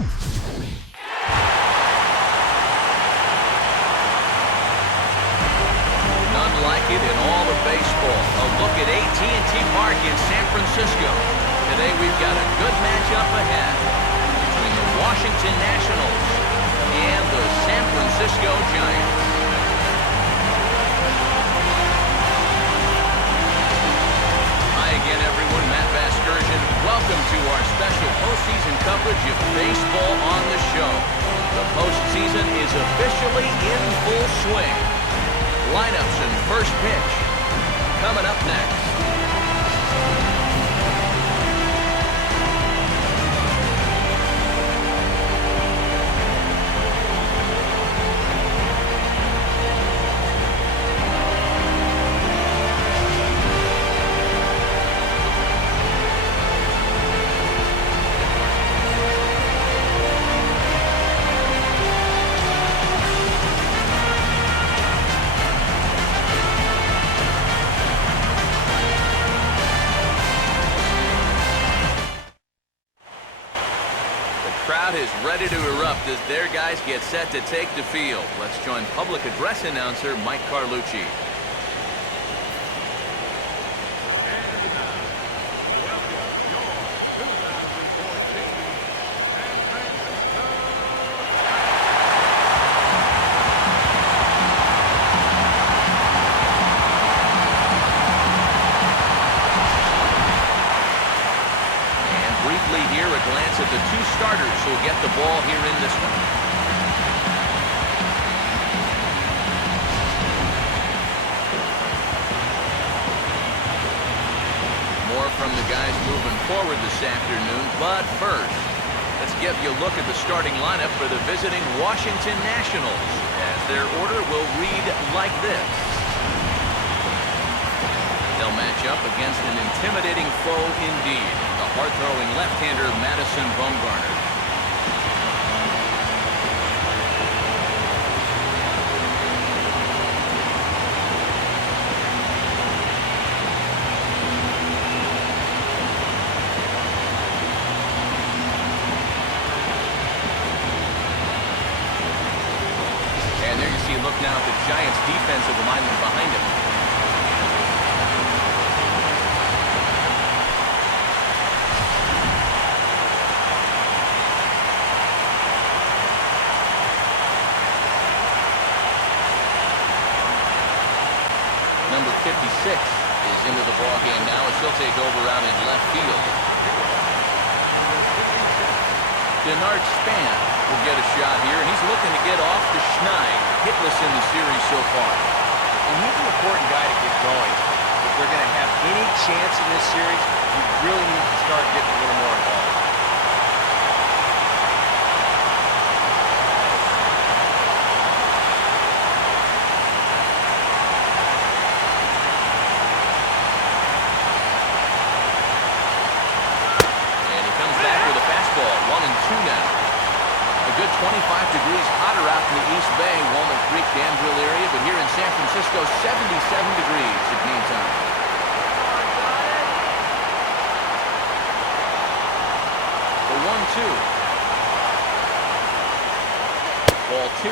None like it in all of baseball. A look at AT&T Park in San Francisco. Today we've got a good matchup ahead between the Washington Nationals and the San Francisco Giants. Hi again, everyone. Matt Vasgersian. Welcome to our special postseason coverage of baseball on the show. The postseason is officially in full swing. Lineups and first pitch coming up next. Crowd is ready to erupt as their guys get set to take the field. Let's join public address announcer Mike Carlucci. Here, a glance at the two starters who'll get the ball here in this one. More from the guys moving forward this afternoon, but first, let's give you a look at the starting lineup for the visiting Washington Nationals, as their order will read like this. They'll match up against an intimidating foe indeed, the hard-throwing left-hander Madison Bumgarner. And there you see a look now at the Giants' defensive alignment behind him. Number 56 is into the ball game now as he'll take over out in left field. Denard Span will get a shot here, and he's looking to get off the schneid. Hitless in the series so far. And he's an important guy to get going. If they're going to have any chance in this series, you really need to start getting a little more involved. Fastball, 1-2 now. A good 25 degrees hotter out in the East Bay, Walnut Creek, Danville area, but here in San Francisco, 77 degrees at game time. The 1-2. Ball 2.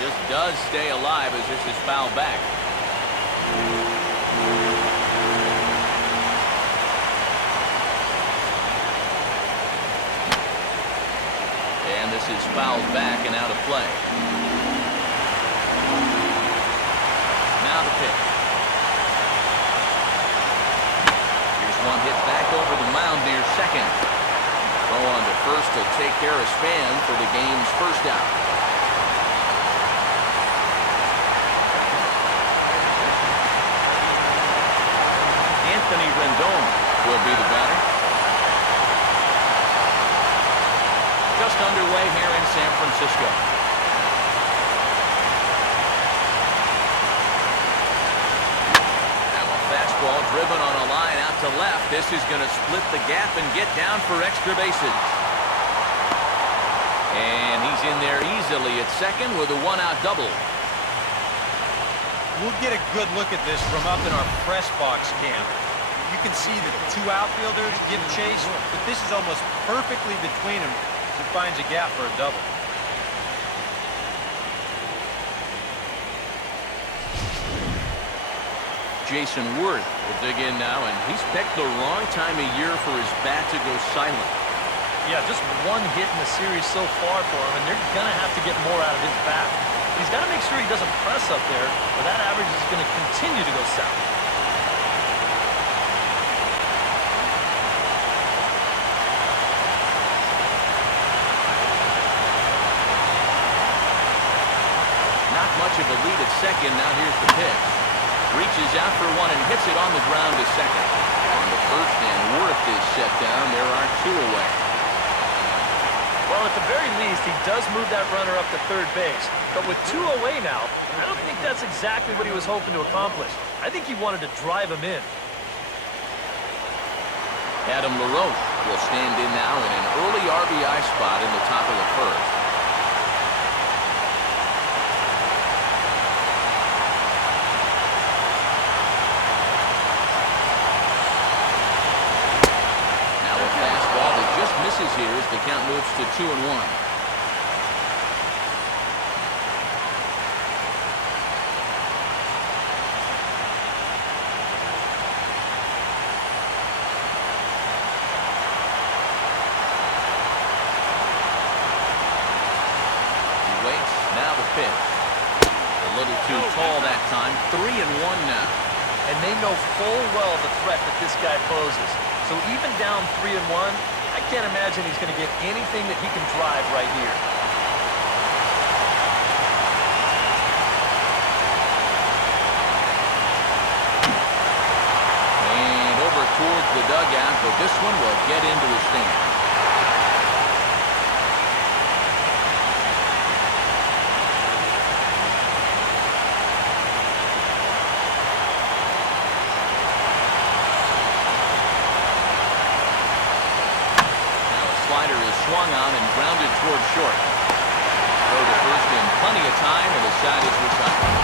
Just does stay alive as this is fouled back. And this is fouled back and out of play. Now the pitch. Here's one hit back over the mound near second. Throw on to first to take care of Span for the game's first out. Anthony Rendon will be the batter. Just underway here in San Francisco. Now a fastball driven on a line out to left. This is going to split the gap and get down for extra bases. And he's in there easily at second with a one-out double. We'll get a good look at this from up in our press box cam. You can see that the two outfielders give chase, but this is almost perfectly between them as he finds a gap for a double. Jason Worth will dig in now, and he's picked the wrong time of year for his bat to go silent. Yeah, just one hit in the series so far for him, and they're going to have to get more out of his bat. He's got to make sure he doesn't press up there, or that average is going to continue to go south. Not much of a lead at second. Now here's the pitch. Reaches out for one and hits it on the ground to second. On the first, and Worth is set down. There are two away. Well, at the very least, he does move that runner up to third base. But with two away now, I don't think that's exactly what he was hoping to accomplish. I think he wanted to drive him in. Adam LaRoche will stand in now in an early RBI spot in the top of the first. Now a fastball that just misses here as the count moves to 2-1. Now the pitch. A little too tall that time. 3-1 now. And they know full well the threat that this guy poses. So even down 3-1, I can't imagine he's going to get anything that he can drive right here. And over towards the dugout, but this one will get into the stand. Slider is swung on and grounded toward short. Throw to first in plenty of time, and the side is retired.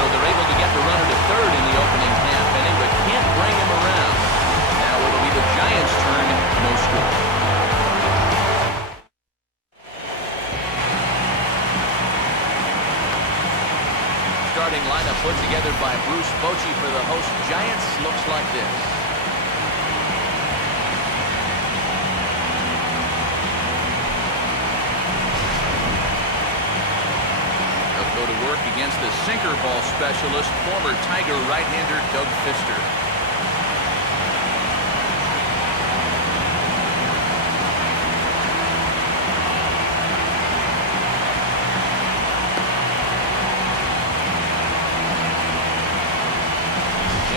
So they're able to get the runner to third in the opening half inning, but can't bring him around. Now it'll be the Giants' turn, no score. Starting lineup put together by Bruce Bochy for the host Giants looks like this. Go to work against the sinker ball specialist, former Tiger right-hander Doug Fister.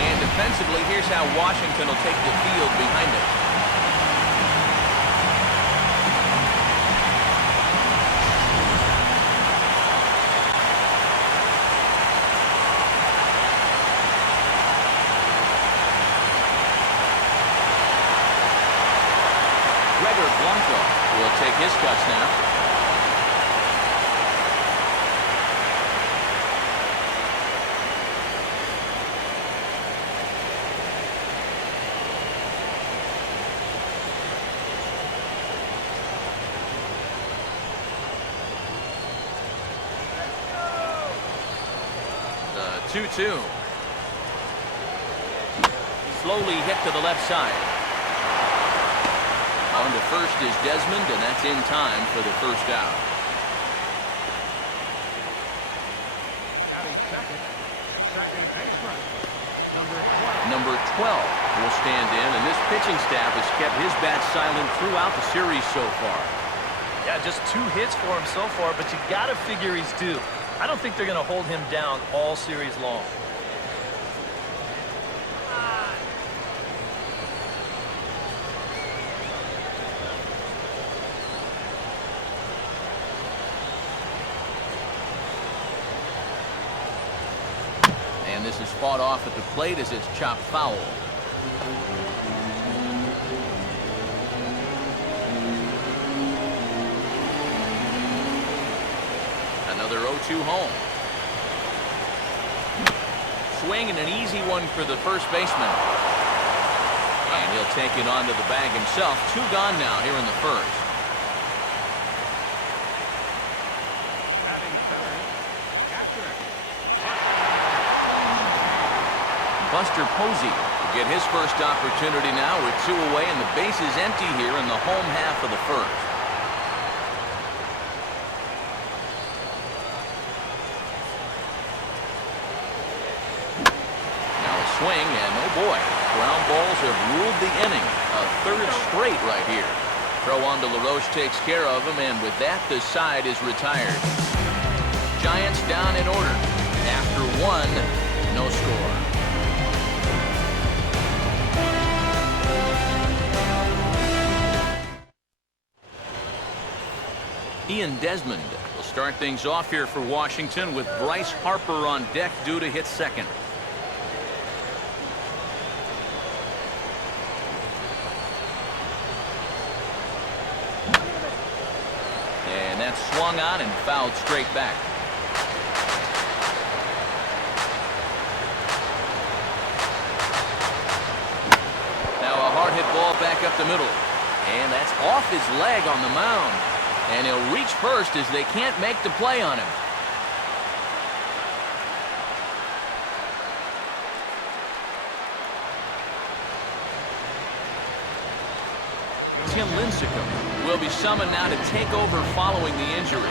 And defensively, here's how Washington will take the field behind it. Will take his cuts now. The 2-2. Slowly hit to the left side. On to first is Desmond, and that's in time for the first out. Second baseman, Number 12 will stand in, and this pitching staff has kept his bat silent throughout the series so far. Yeah, just 2 hits for him so far, but you got to figure he's due. I don't think they're going to hold him down all series long. And this is fought off at the plate as it's chopped foul. their 0-2 home. Swing and an easy one for the first baseman. And he'll take it onto the bag himself. 2 gone now here in the first. Batting third, catcher. Buster Posey will get his first opportunity now with 2 away and the bases empty here in the home half of the first. Now a swing and oh boy, ground balls have ruled the inning. A third straight right here. Throw on to LaRoche takes care of him, and with that the side is retired. Giants down in order. After 1, no score. Ian Desmond will start things off here for Washington with Bryce Harper on deck due to hit second. And that's swung on and fouled straight back. Now a hard hit ball back up the middle. And that's off his leg on the mound. And he'll reach first as they can't make the play on him. Tim Lincecum will be summoned now to take over following the injury.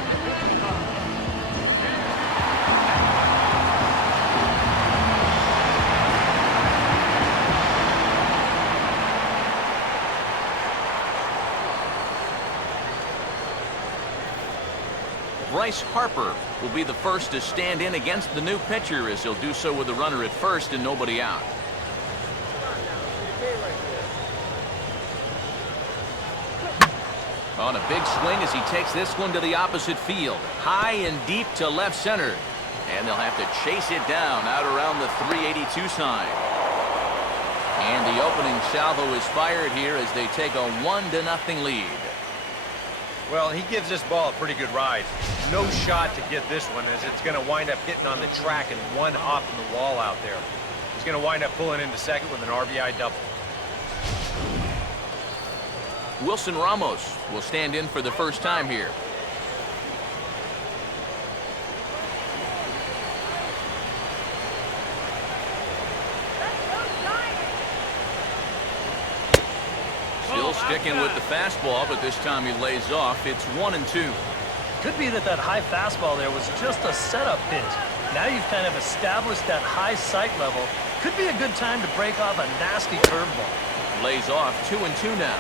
Bryce Harper will be the first to stand in against the new pitcher, as he'll do so with a runner at first and nobody out. On a big swing as he takes this one to the opposite field. High and deep to left center. And they'll have to chase it down out around the 382 sign. And the opening salvo is fired here as they take a 1-0 lead. Well, he gives this ball a pretty good ride. No shot to get this one, as it's going to wind up hitting on the track and one hop from the wall out there. He's going to wind up pulling into second with an RBI double. Wilson Ramos will stand in for the first time here. Still sticking with the fastball, but this time he lays off. It's 1-2. Could be that high fastball there was just a setup pitch. Now you've kind of established that high sight level. Could be a good time to break off a nasty curveball. Lays off 2-2 now.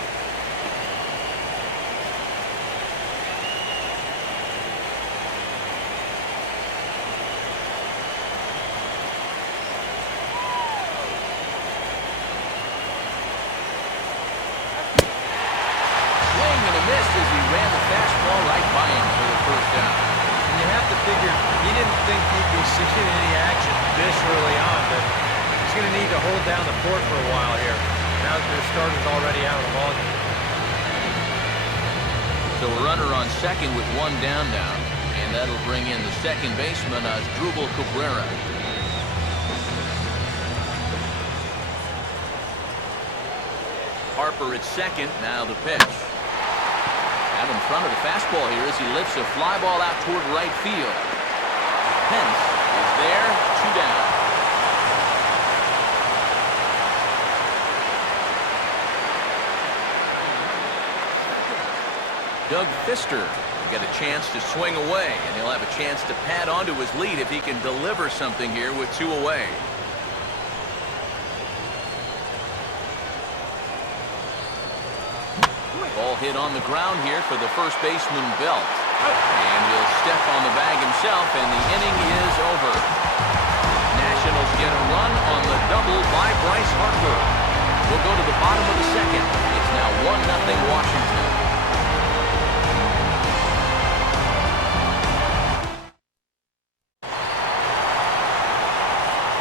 Figured he didn't think he'd be seeing any action this early on, but he's going to need to hold down the fort for a while here. Now that their starter's already out of the ballgame. So a runner on second with 1 down now, and that'll bring in the second baseman, Asdrubal Cabrera. Harper at second, now the pitch. Out in front of the fastball here as he lifts a fly ball out toward right field. Pence is there, 2 down. Doug Fister will get a chance to swing away, and he'll have a chance to pad onto his lead if he can deliver something here with 2 away. Ball hit on the ground here for the first baseman, Belt. And he'll step on the bag himself, and the inning is over. Nationals get a run on the double by Bryce Harper. We'll go to the bottom of the second. It's now 1-0 Washington.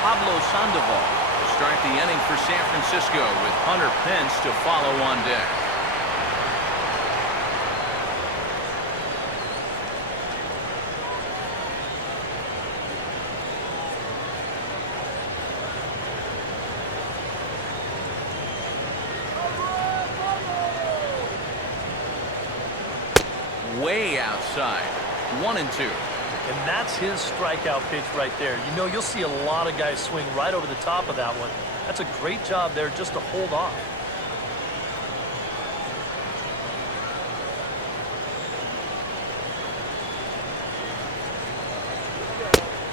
Pablo Sandoval will start the inning for San Francisco with Hunter Pence to follow on deck. way outside. 1-2. And that's his strikeout pitch right there. You know, you'll see a lot of guys swing right over the top of that one. That's a great job there just to hold off.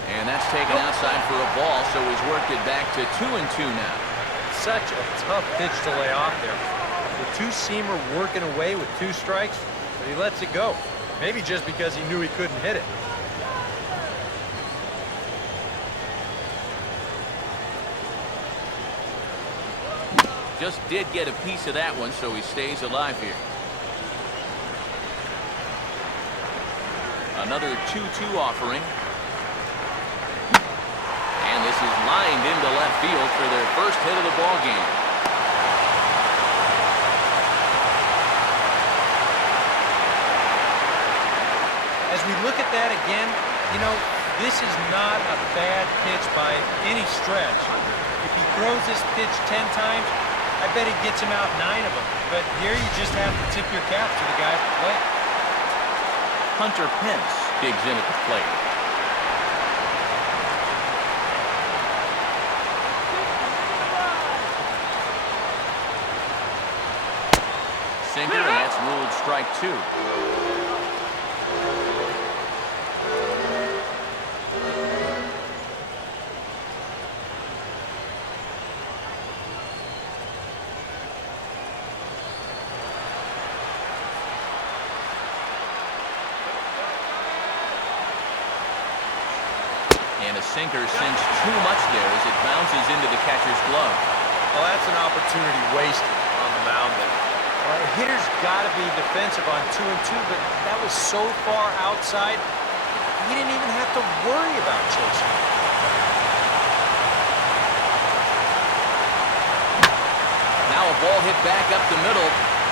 And that's taken outside for a ball, so he's worked it back to 2-2 now. Such a tough pitch to lay off there. The two-seamer working away with 2 strikes, but he lets it go. Maybe just because he knew he couldn't hit it. Just did get a piece of that one, so he stays alive here. Another 2-2 offering. And this is lined into left field for their first hit of the ball game. As we look at that again, you know, this is not a bad pitch by any stretch. If he throws this pitch 10 times, I bet he gets him out 9 of them. But here you just have to tip your cap to the guy at the plate. Hunter Pence digs in at the plate. Sinker, and that's ruled strike 2. And a sinker sinks too much there as it bounces into the catcher's glove. Well, that's an opportunity wasted on the mound there. A hitter's got to be defensive on 2-2, but that was so far outside, he didn't even have to worry about chasing. Now a ball hit back up the middle.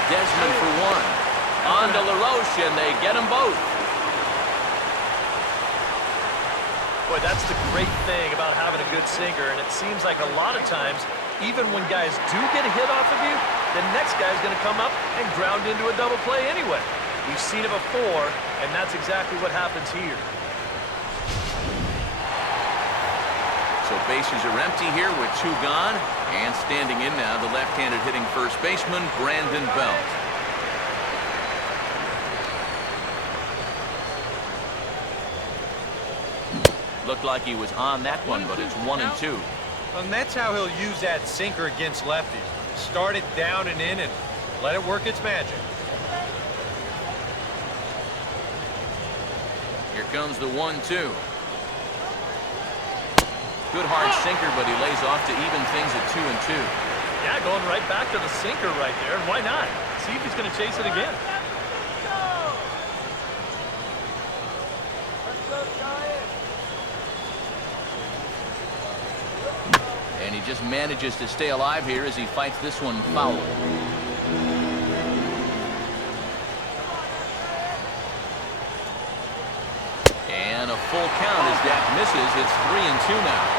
Desmond for 1. On to LaRoche, and they get them both. Boy, that's the great thing about having a good sinker, and it seems like a lot of times, even when guys do get a hit off of you, the next guy's going to come up and ground into a double play anyway. We've seen it before, and that's exactly what happens here. So bases are empty here with 2 gone, and standing in now, the left-handed hitting first baseman, Brandon Belt. Looked like he was on that one, but it's 1-2. And that's how he'll use that sinker against lefties. Start it down and in and let it work its magic. Here comes the 1-2. Good hard sinker, but he lays off to even things at 2-2. Yeah, going right back to the sinker right there, and why not? See if he's going to chase it again. And he just manages to stay alive here as he fights this one foul. And a full count as Dak misses. It's 3-2 now.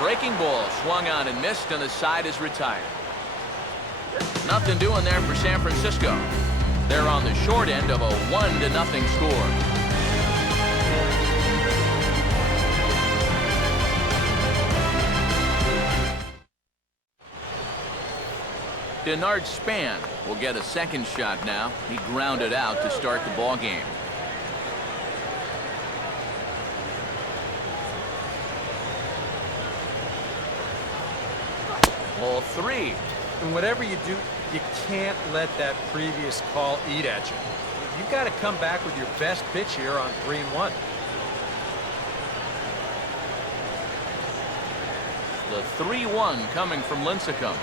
Breaking ball swung on and missed, and the side is retired. Nothing doing there for San Francisco. They're on the short end of a 1-0 score. Denard Span will get a second shot now. He grounded out to start the ball game. Ball 3. And whatever you do, you can't let that previous call eat at you. You've got to come back with your best pitch here on 3-1. The 3-1 coming from Lincecum.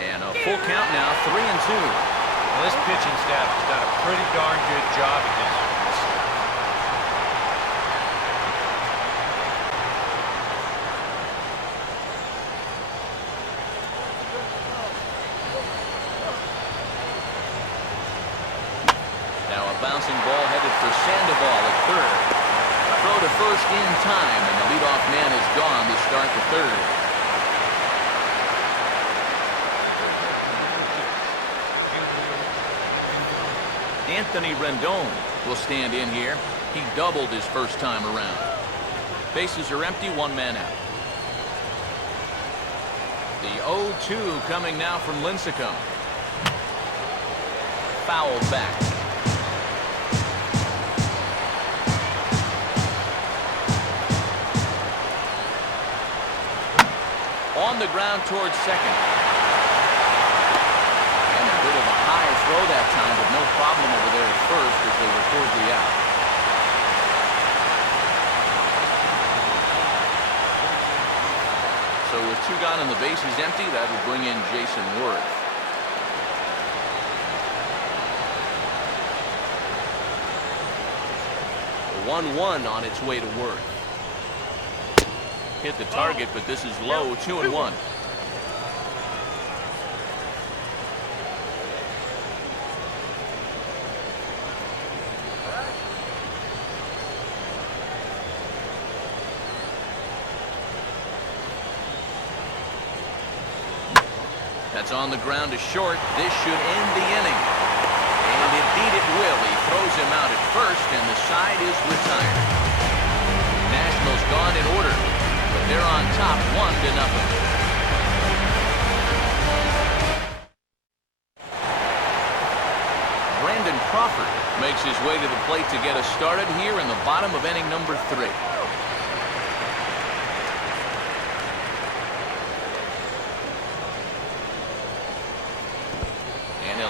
And a full count now, 3-2. Well, this pitching staff has done a pretty darn good job against him. bouncing ball headed for Sandoval at third. Throw to first in time, and the leadoff man is gone to start the third. Anthony Rendon will stand in here. He doubled his first time around. Bases are empty, one man out. The 0-2 coming now from Lincecum. Foul back. On the ground towards second. And a bit of a high throw that time, but no problem over there at first as they record the out. So with two gone and the bases empty, that will bring in Jason Worth. The 1-1 on its way to Worth. Hit the target, but this is low, 2-1. That's on the ground to short. This should end the inning. And indeed it will. He throws him out at first, and the side is retired. Nationals gone in order, but they're on top 1-0. Brandon Crawford makes his way to the plate to get us started here in the bottom of inning number 3.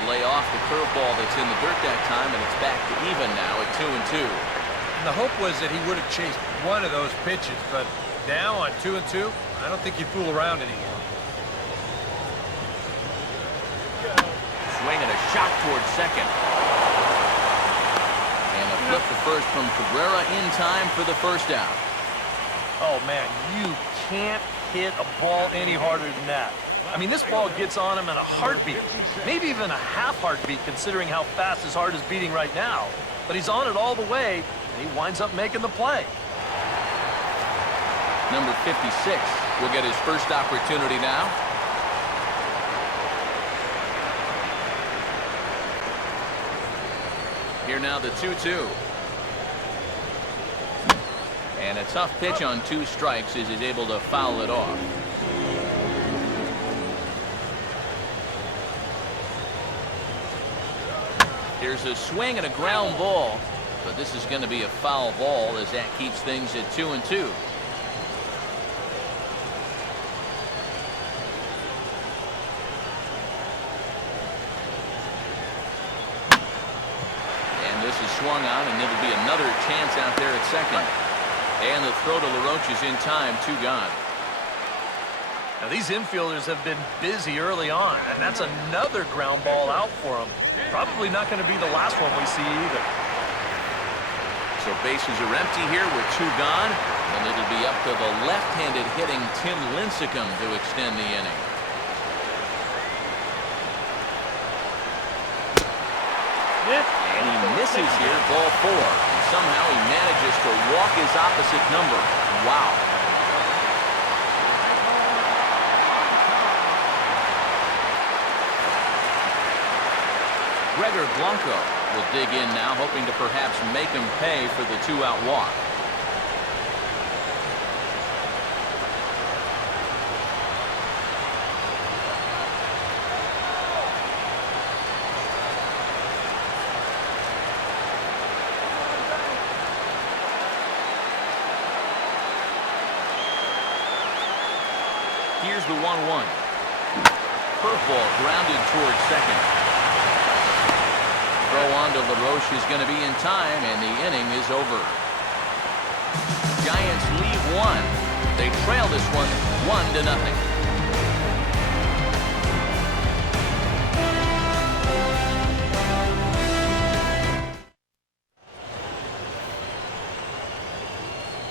Lay off the curveball that's in the dirt that time, and it's back to even now at 2-2. And the hope was that he would have chased one of those pitches, but now on 2-2, I don't think you fool around anymore. Swing and a shot towards second. And a flip to first from Cabrera in time for the first out. Oh, man, you can't hit a ball any harder than that. I mean, this ball gets on him in a heartbeat, maybe even a half heartbeat considering how fast his heart is beating right now. But he's on it all the way, and he winds up making the play. Number 56 will get his first opportunity now. Here now the 2-2. And a tough pitch on 2 strikes as he's able to foul it off. Here's a swing and a ground ball, but this is going to be a foul ball as that keeps things at 2-2. And this is swung on, and it'll be another chance out there at second. And the throw to LaRoche is in time, 2 gone. Now, these infielders have been busy early on, and that's another ground ball out for them. Probably not going to be the last one we see either. So bases are empty here with 2 gone, and it'll be up to the left-handed hitting Tim Lincecum to extend the inning. And he misses here, ball 4. And somehow he manages to walk his opposite number. Wow. Gregor Blanco will dig in now, hoping to perhaps make him pay for the 2-out walk. Here's the 1-1. Curveball grounded towards second. Throw on to LaRoche is going to be in time, and the inning is over. Giants lead 1. They trail this one 1-0.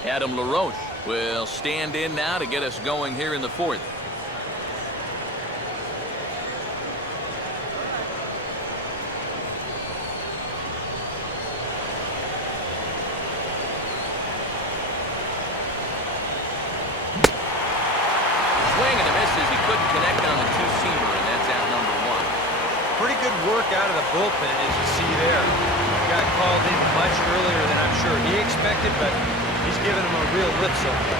Adam LaRoche will stand in now to get us going here in the 4th. work out of the bullpen, as you see there. Got called in much earlier than I'm sure he expected, but he's given him a real lift so far.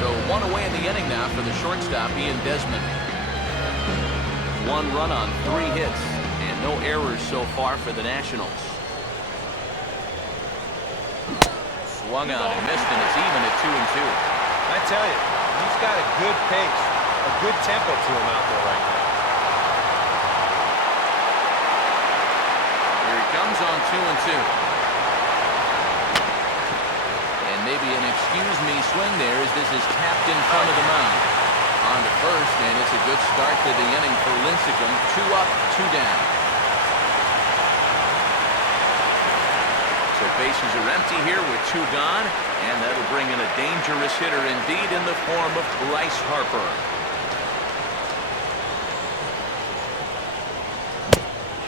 So one away in the inning now for the shortstop, Ian Desmond. 1 run on 3 hits, and no errors so far for the Nationals. Swung on and missed, and it's even at 2-2. I tell you, he's got a good pace, a good tempo to him out there right now. Here he comes on 2-2. And maybe an excuse me swing there as this is tapped in front of the mound. On to first, and it's a good start to the inning for Lincecum. 2 up, 2 down. So bases are empty here with 2 gone, and that'll bring in a dangerous hitter indeed in the form of Bryce Harper.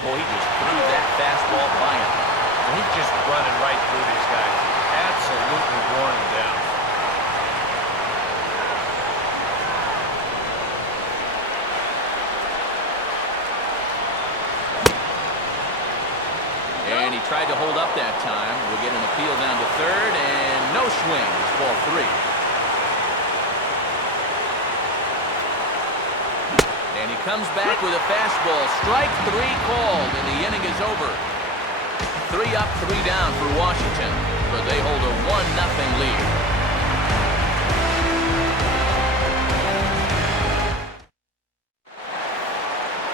Boy, he just threw that fastball by him. And he's just running right through these guys. Absolutely worn them down. And he tried to hold up that time. We'll get an appeal down to third, and no swing. It's ball 3. And he comes back with a fastball. Strike 3 called, and the inning is over. 3 up, 3 down for Washington, but they hold a 1-0 lead.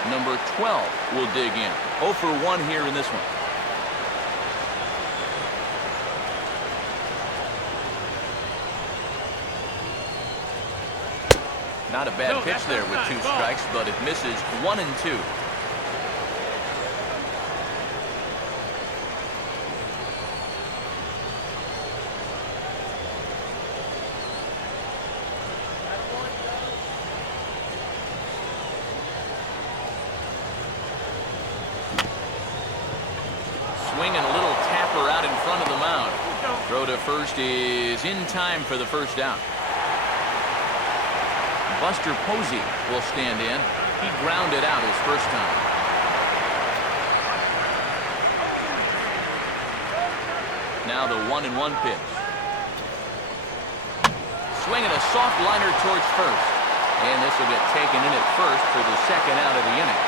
Number 12 will dig in. 0 for 1 here in this one. Not a bad pitch there with 2 strikes, but it misses 1 and 2. Swinging a little tapper out in front of the mound. Throw to first is in time for the first down. Buster Posey will stand in. He grounded out his first time. Now the 1-1 pitch. Swinging a soft liner towards first. And this will get taken in at first for the second out of the inning.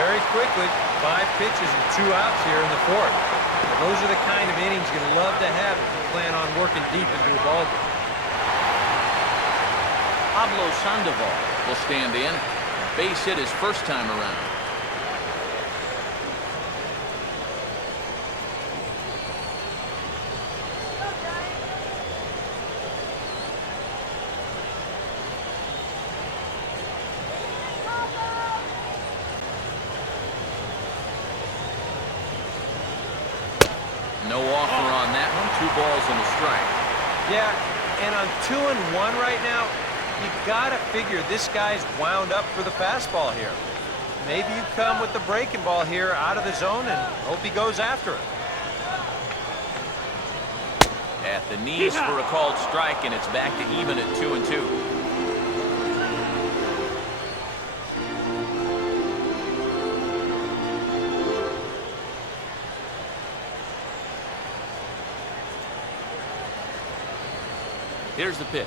Very quickly, 5 pitches and 2 outs here in the 4th. Well, those are the kind of innings you love to have if you plan on working deep into a ball game. Pablo Sandoval will stand in. Base hit his first time around. No offer on that one. 2 balls and a strike. Yeah, and on 2-1 right now, you gotta figure this guy's wound up for the fastball here. Maybe you come with the breaking ball here out of the zone and hope he goes after it. At the knees for a called strike, and it's back to even at 2-2. Here's the pitch.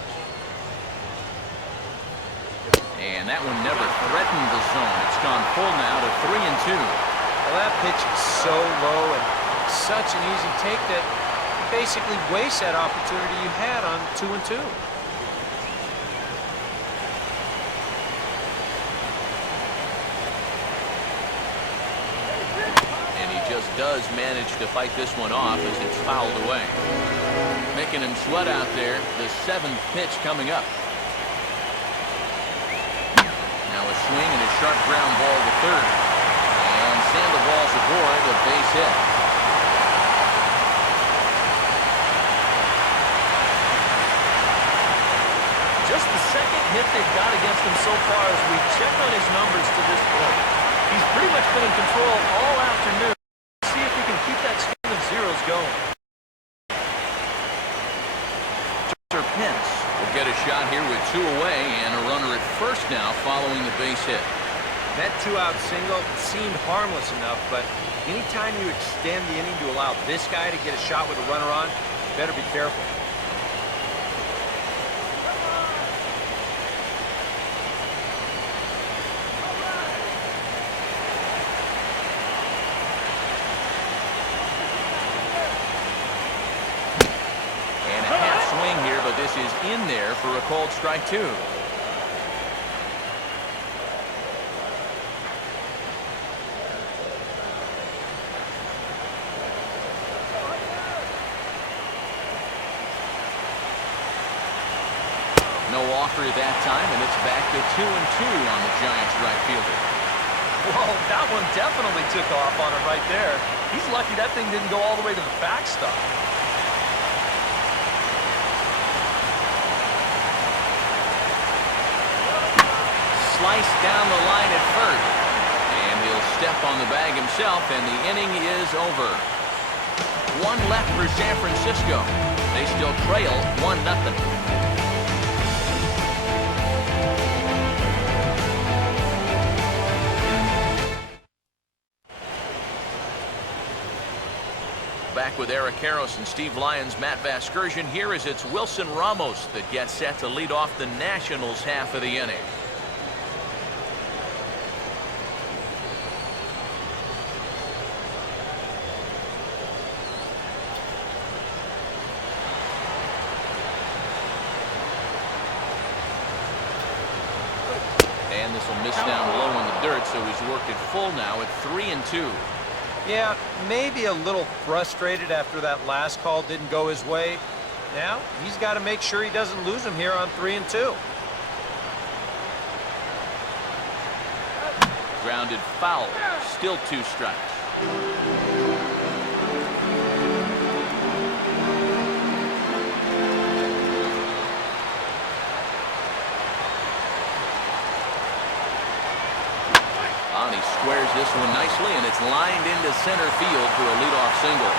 And that one never threatened the zone. It's gone full now to 3-2. Well, that pitch is so low and such an easy take that you basically waste that opportunity you had on 2-2. And he just does manage to fight this one off as it's fouled away. Making him sweat out there. The 7th pitch coming up. Now a swing and a sharp ground ball to third. And Sandoval's aboard a base hit. Just the 2nd hit they've got against him so far as we check on his numbers to this point. He's pretty much been in control all afternoon. See if he can keep that string of zeros going. Pence will get a shot here with 2 away and a runner at first now following the base hit. That two-out single seemed harmless enough, but anytime you extend the inning to allow this guy to get a shot with a runner on, you better be careful. This is in there for a called strike 2. No offer that time, and it's back to 2-2 on the Giants' right fielder. Whoa, that one definitely took off on him right there. He's lucky that thing didn't go all the way to the backstop. Sliced down the line at first, and he'll step on the bag himself, and the inning is over. One left for San Francisco. They still trail 1-0. Back with Eric Karros and Steve Lyons, Matt Vasgersian. Here is it's Wilson Ramos that gets set to lead off the Nationals half of the inning. And this will miss down low in the dirt, so he's worked it full now at 3-2. Yeah, maybe a little frustrated after that last call didn't go his way. Now, he's got to make sure he doesn't lose him here on 3-2. Grounded foul, still 2 strikes. He squares this one nicely, and it's lined into center field for a leadoff single.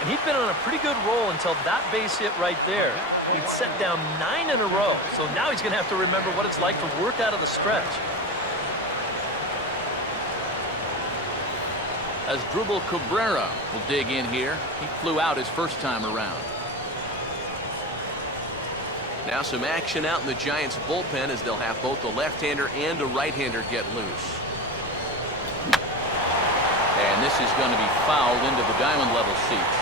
And he'd been on a pretty good roll until that base hit right there. He'd set down 9 in a row, so now he's going to have to remember what it's like to work out of the stretch. Asdrubal Cabrera will dig in here. He flew out his first time around. Now some action out in the Giants bullpen as they'll have both a left-hander and a right-hander get loose. And this is going to be fouled into the diamond level seats.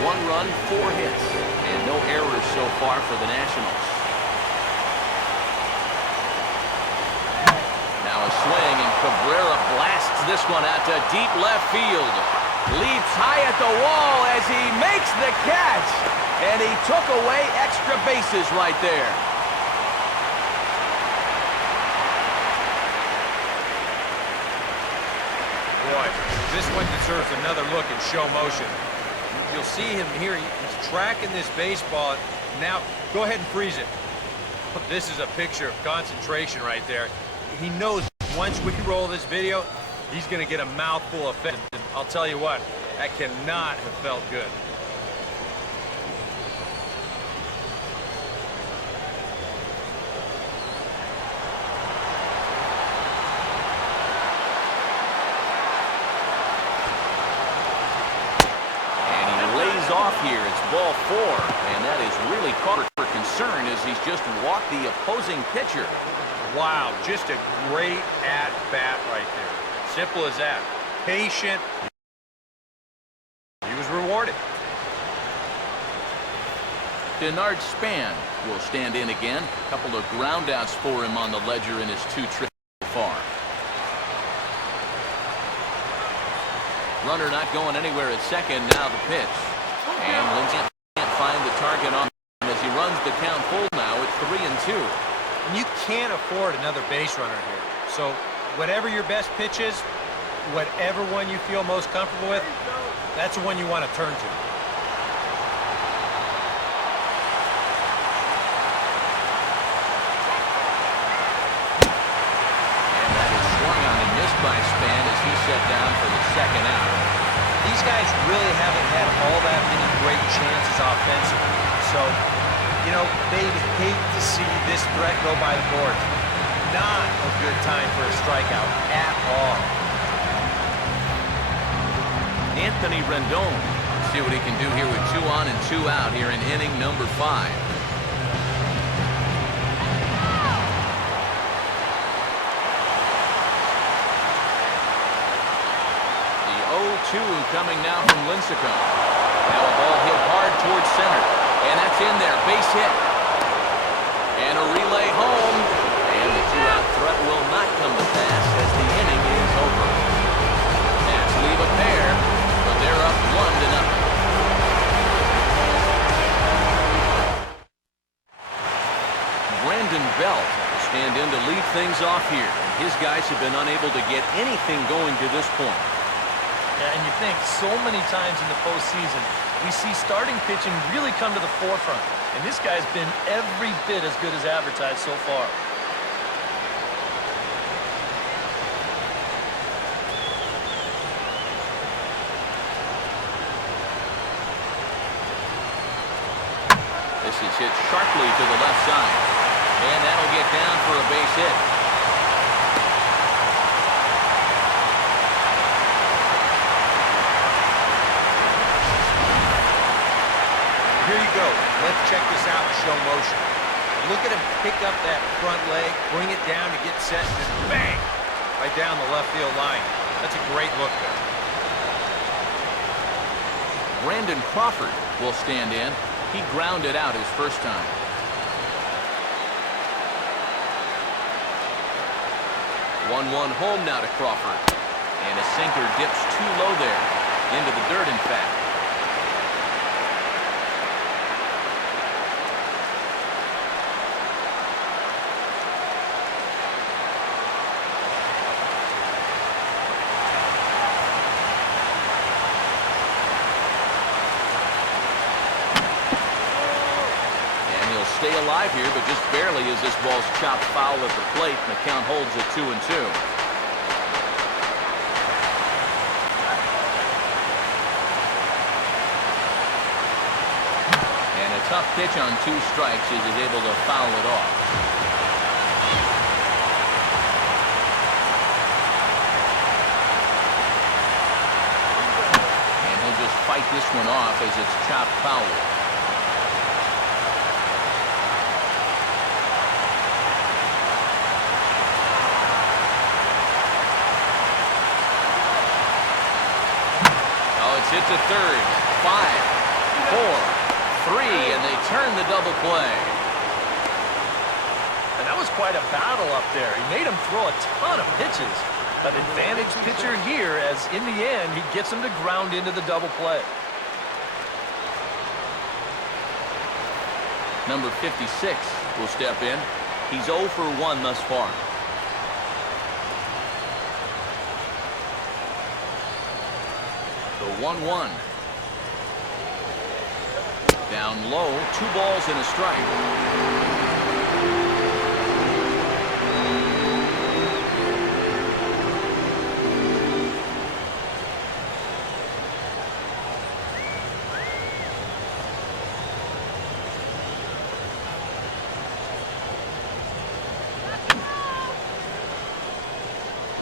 1 run, 4 hits, and no errors so far for the Nationals. Now a swing, and Cabrera blasts this one out to deep left field. Leaps high at the wall as he makes the catch, and he took away extra bases right there. Boy, this one deserves another look in show motion. You'll see him here. He's tracking this baseball. Now, go ahead and freeze it. This is a picture of concentration right there. He knows once we roll this video, he's going to get a mouthful of fish. And I'll tell you what, that cannot have felt good. And he lays off here. It's ball 4, and that is really cause for concern as he's just walked the opposing pitcher. Wow, just a great at-bat right there. Simple as that. Patient. He was rewarded. Denard Span will stand in again. A couple of groundouts for him on the ledger in his 2 trips so far. Runner not going anywhere at second. Now the pitch. And Lindsay can't find the target on him as he runs the count full now at 3-2. And you can't afford another base runner here. So whatever your best pitch is, whatever one you feel most comfortable with, that's the one you want to turn to. And that is swung on and missed by Span as he set down for the second out. These guys really haven't had all that many great chances offensively. So, you know, they'd hate to see this threat go by the boards. Not a good time for a strikeout at all. Anthony Rendon. See what he can do here with 2 on and 2 out here in inning number 5. The 0-2 coming now from Lincecum. Now a ball hit hard towards center. And that's in there. Base hit. And a relay home. And the 2-out threat will not come to pass as the inning is over. Nats leave a pair, but they're up 1-0. Brandon Belt will stand in to lead things off here. His guys have been unable to get anything going to this point. Yeah, and you think so many times in the postseason, we see starting pitching really come to the forefront. And this guy's been every bit as good as advertised so far. This is hit sharply to the left side. And that'll get down for a base hit. Here you go. Let's check this out in slow motion. Look at him pick up that front leg, bring it down to get set, and then bang! Right down the left field line. That's a great look there. Brandon Crawford will stand in. He grounded out his first time. One home now to Crawford. And a sinker dips too low there. Into the dirt, in fact. Stay alive here, but just barely as this ball's chopped foul at the plate, and the count holds at 2-2. And a tough pitch on 2 strikes as he's able to foul it off. And he'll just fight this one off as it's chopped foul. Hit to third. 5, 4, 3, and they turn the double play. And that was quite a battle up there. He made him throw a ton of pitches. An advantage pitcher here, as in the end, he gets him to ground into the double play. Number 56 will step in. He's 0 for 1 thus far. The 1-1. Down low, 2 balls and a strike.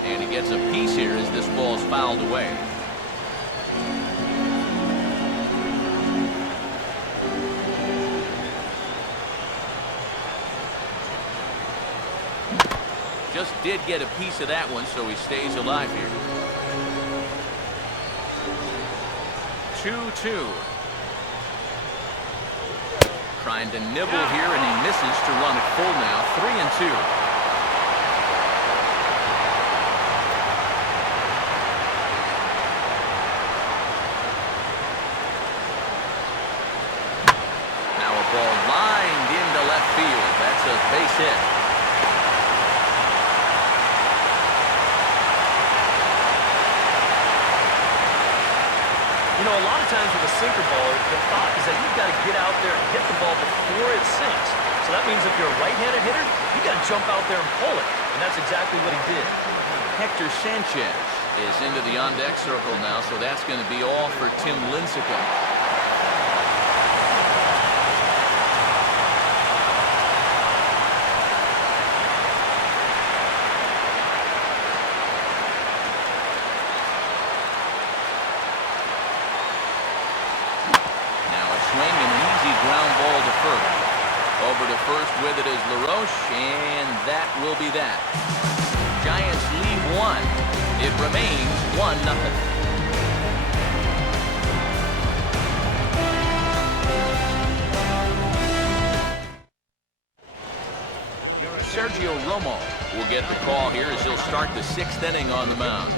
And he gets a piece here as this ball's fouled away. Just did get a piece of that one, so he stays alive here. 2-2. Trying to nibble here, and he misses to run it full now. 3-2. Now a ball lined into left field. That's a base hit. You know, a lot of times with a sinker baller, the thought is that you've got to get out there and hit the ball before it sinks. So that means if you're a right-handed hitter, you got to jump out there and pull it. And that's exactly what he did. Hector Sanchez is into the on-deck circle now, so that's going to be all for Tim Lincecum. Ground ball to first. Over to first with it is LaRoche, and that will be that. Giants lead one. It remains 1-0. Sergio Romo will get the call here as he'll start the 6th inning on the mound.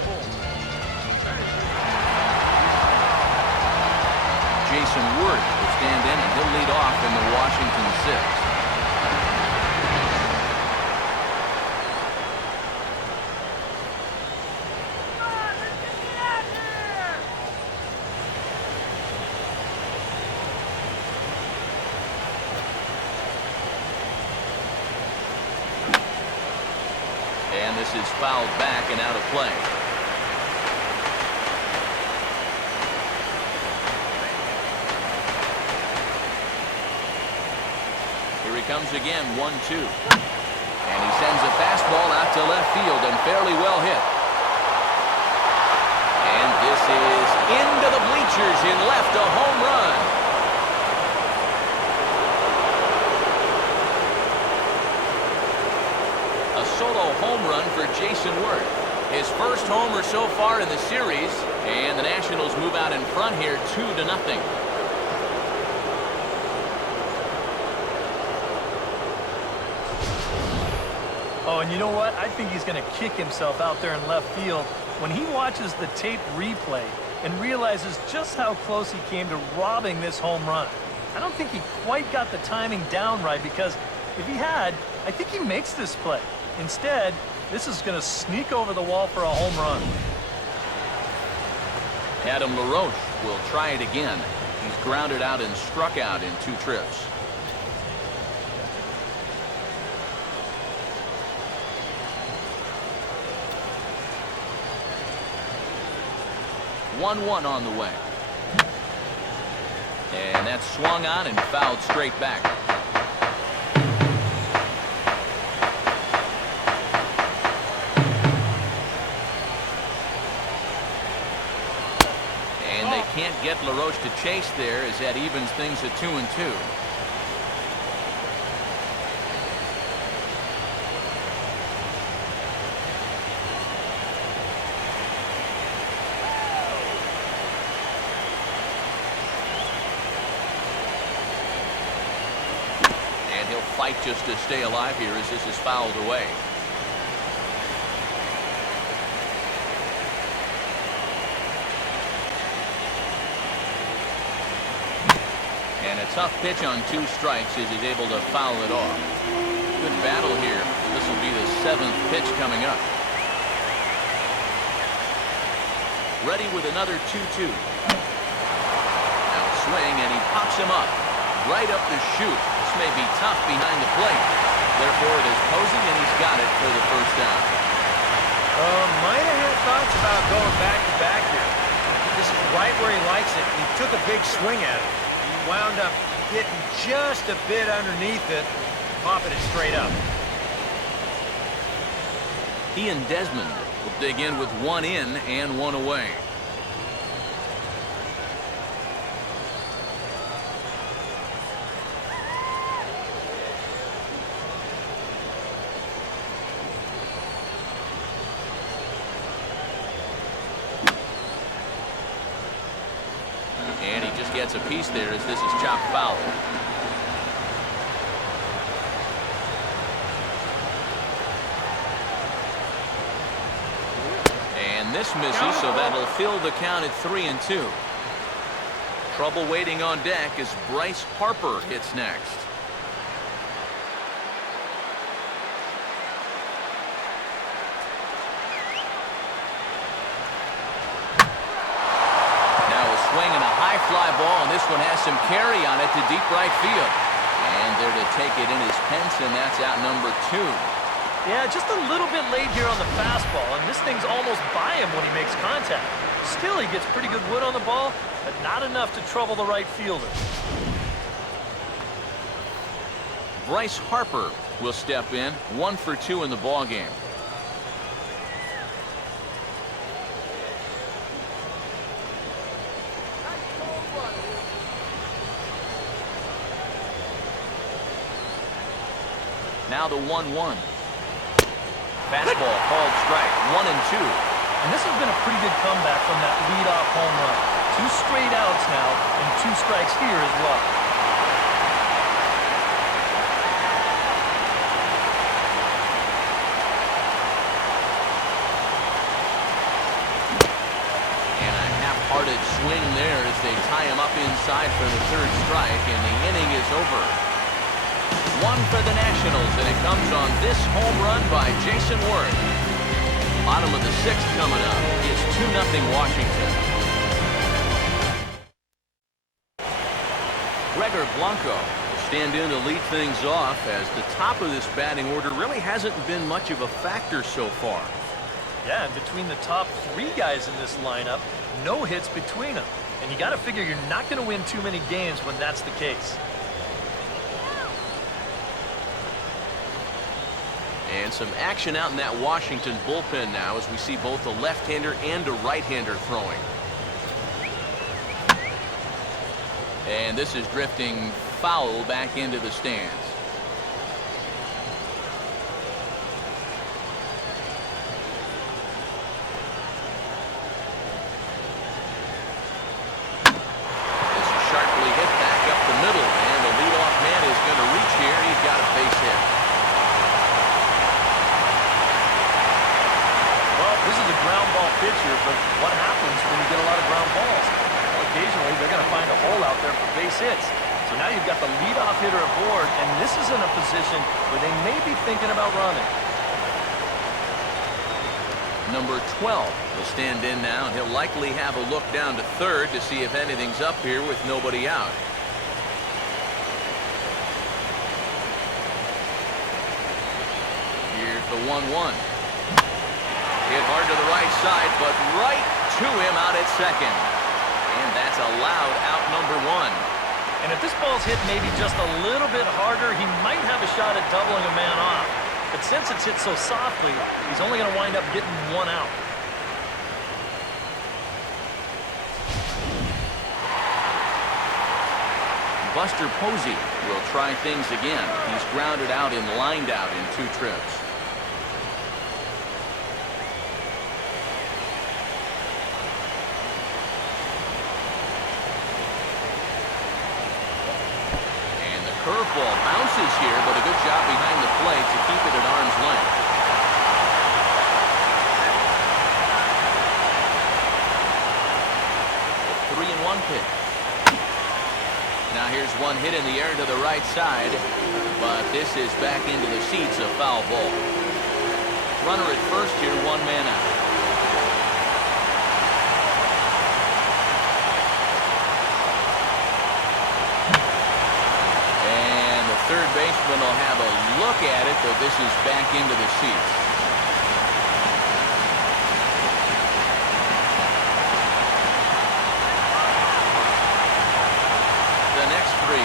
Jason Ward will stand in and he'll lead off in the Washington 6th. And this is fouled back and out of play. Here he comes again, 1-2. And he sends a fastball out to left field and fairly well hit. And this is into the bleachers in left, a home run. A solo home run for Jason Ward. His first homer so far in the series, and the Nationals move out in front here 2-0. Oh, and you know what? I think he's going to kick himself out there in left field when he watches the tape replay and realizes just how close he came to robbing this home run. I don't think he quite got the timing down right, because if he had, I think he makes this play. Instead, this is going to sneak over the wall for a home run. Adam LaRoche will try it again. He's grounded out and struck out in 2 trips. One on the way. And that's swung on and fouled straight back. And they can't get LaRoche to chase there, as that evens things at 2-2. Fight just to stay alive here as this is fouled away. And a tough pitch on 2 strikes as he's able to foul it off. Good battle here. This will be the 7th pitch coming up. Ready with another 2-2. Now swing, and he pops him up. Right up the chute. This may be tough behind the plate. Therefore, it is Posey, and he's got it for the first down. Might have had thoughts about going back-to-back here. This is right where he likes it. He took a big swing at it. He wound up getting just a bit underneath it, popping it straight up. Ian Desmond will dig in with 1 in and 1 away. And he just gets a piece there as this is chopped foul. And this misses, so that'll fill the count at 3-2. Trouble waiting on deck as Bryce Harper hits next. Fly ball, and this one has some carry on it to deep right field. And there to take it in is Pence, and that's out number 2. Yeah, just a little bit late here on the fastball, and this thing's almost by him when he makes contact. Still, he gets pretty good wood on the ball, but not enough to trouble the right fielder. Bryce Harper will step in, 1 for 2 in the ball game. Now the 1-1. Fastball called strike, 1-2. And this has been a pretty good comeback from that leadoff home run. 2 straight outs now, and 2 strikes here as well. And a half-hearted swing there as they tie him up inside for the 3rd strike, and the inning is over. 1 for the Nationals, and it comes on this home run by Jason Worth. Bottom of the 6th coming up. It's 2-0 Washington. Gregor Blanco will stand in to lead things off, as the top of this batting order really hasn't been much of a factor so far. Yeah, and between the top 3 guys in this lineup, no hits between them. And you got to figure you're not going to win too many games when that's the case. And some action out in that Washington bullpen now, as we see both a left-hander and a right-hander throwing. And this is drifting foul back into the stands. This is sharply hit back up the middle, and the leadoff man is going to reach here. He's got a base hit. This is a ground ball pitcher, but what happens when you get a lot of ground balls? Well, occasionally, they're going to find a hole out there for base hits. So now you've got the leadoff hitter aboard, and this is in a position where they may be thinking about running. Number 12 will stand in now, and he'll likely have a look down to 3rd to see if anything's up here with nobody out. Here's the 1-1. Hit hard to the right side, but right to him out at 2nd. And that's allowed out number 1. And if this ball's hit maybe just a little bit harder, he might have a shot at doubling a man off. But since it's hit so softly, he's only going to wind up getting 1 out. Buster Posey will try things again. He's grounded out and lined out in 2 trips. Curveball bounces here, but a good job behind the plate to keep it at arm's length. The 3-1 pitch. Now here's one hit in the air to the right side, but this is back into the seats, a foul ball. Runner at first here, 1 man out. Third baseman will have a look at it, but this is back into the seats. The next 3-2.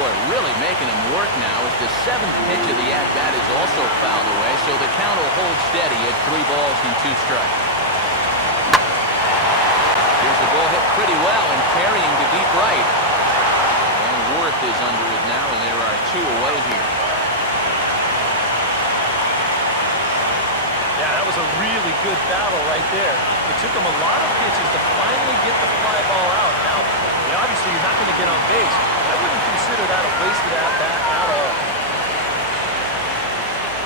Boy, really making him work now as the 7th pitch of the at-bat is also fouled away, so the count will hold steady at 3 balls and 2 strikes. Here's the ball hit pretty well and carrying to deep right. Worth is under it now, and there are 2 away here. Yeah, that was a really good battle right there. It took him a lot of pitches to finally get the fly ball out. Now, obviously you're not going to get on base. I wouldn't consider that a wasted at-bat at all.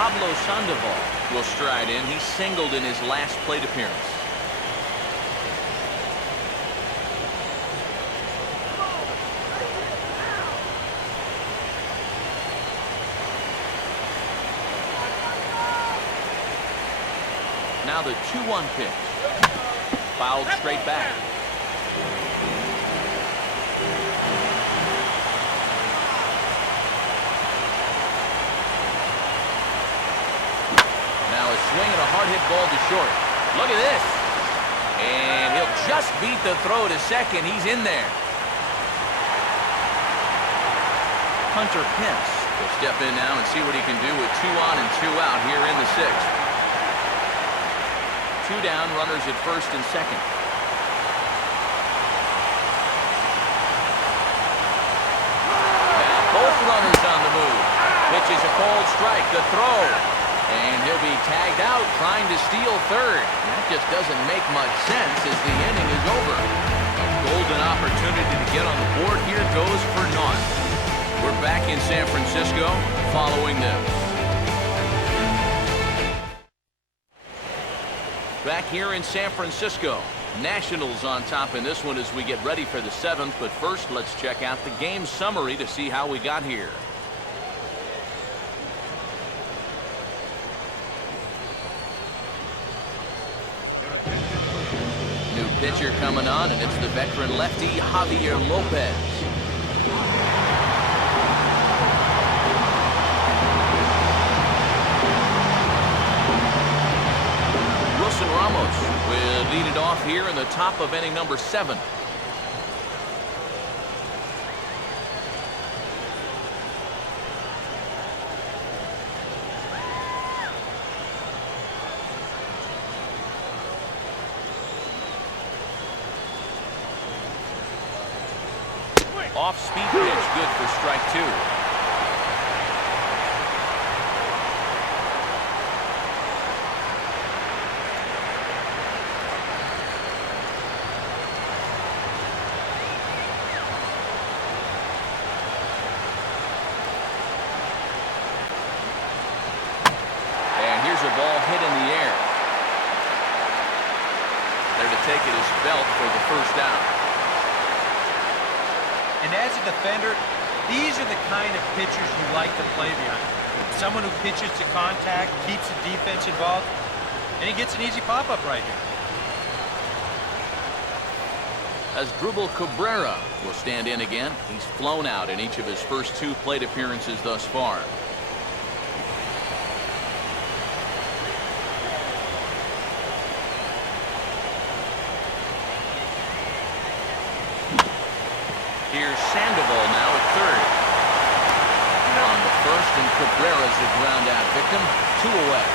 Pablo Sandoval will stride in. He singled in his last plate appearance. Now the 2-1 pitch. Fouled straight back. swing and a hard hit ball to short. Look at this. And he'll just beat the throw to second. He's in there. Hunter Pence will step in now and see what he can do with 2 on and 2 out here in the 6th. 2 down, runners at first and second. Now both runners on the move. Pitch is a cold strike. The throw. And he'll be tagged out trying to steal third. That just doesn't make much sense as the inning is over. A golden opportunity to get on the board here goes for naught. We're back in San Francisco following this. Back here in San Francisco, Nationals on top in this one as we get ready for the 7th. But first, let's check out the game summary to see how we got here. New pitcher coming on, and it's the veteran lefty Javier Lopez. Ramos will lead it off here in the top of inning number 7. Off-speed pitch, good for strike 2. Take it as Belt for the first down. And as a defender, these are the kind of pitchers you like to play behind. Someone who pitches to contact, keeps the defense involved, and he gets an easy pop-up right here. Asdrubal Cabrera will stand in again. He's flown out in each of his first 2 plate appearances thus far. Here's Sandoval now at third. On the first, and Cabrera's the ground out victim. 2 away.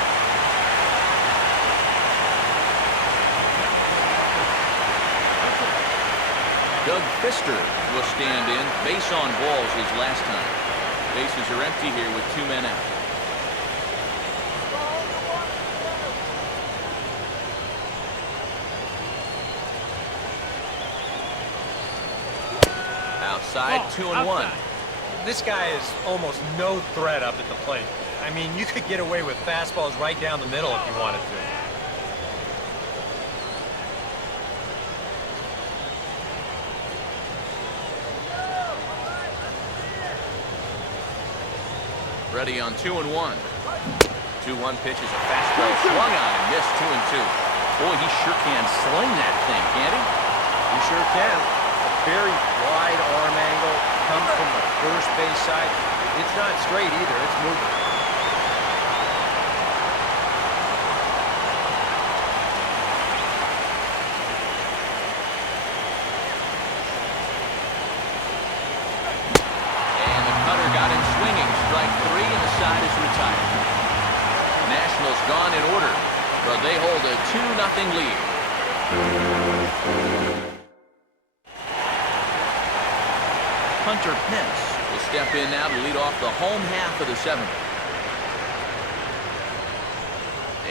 Doug Fister will stand in. Base on balls his last time. Bases are empty here with 2 men out. Outside, 2-1. This guy is almost no threat up at the plate. I mean, you could get away with fastballs right down the middle if you wanted to. Ready on 2-1. 2-1 pitch is a fastball swung on and missed 2-2. Boy, he sure can sling that thing, can't he? He sure can. Very wide arm angle, comes from the first base side. It's not straight either, it's moving. And the cutter got him swinging. Strike 3 and the side is retired. Nationals gone in order, but they hold a 2-0 lead. Hunter Pence will step in now to lead off the home half of the 7th.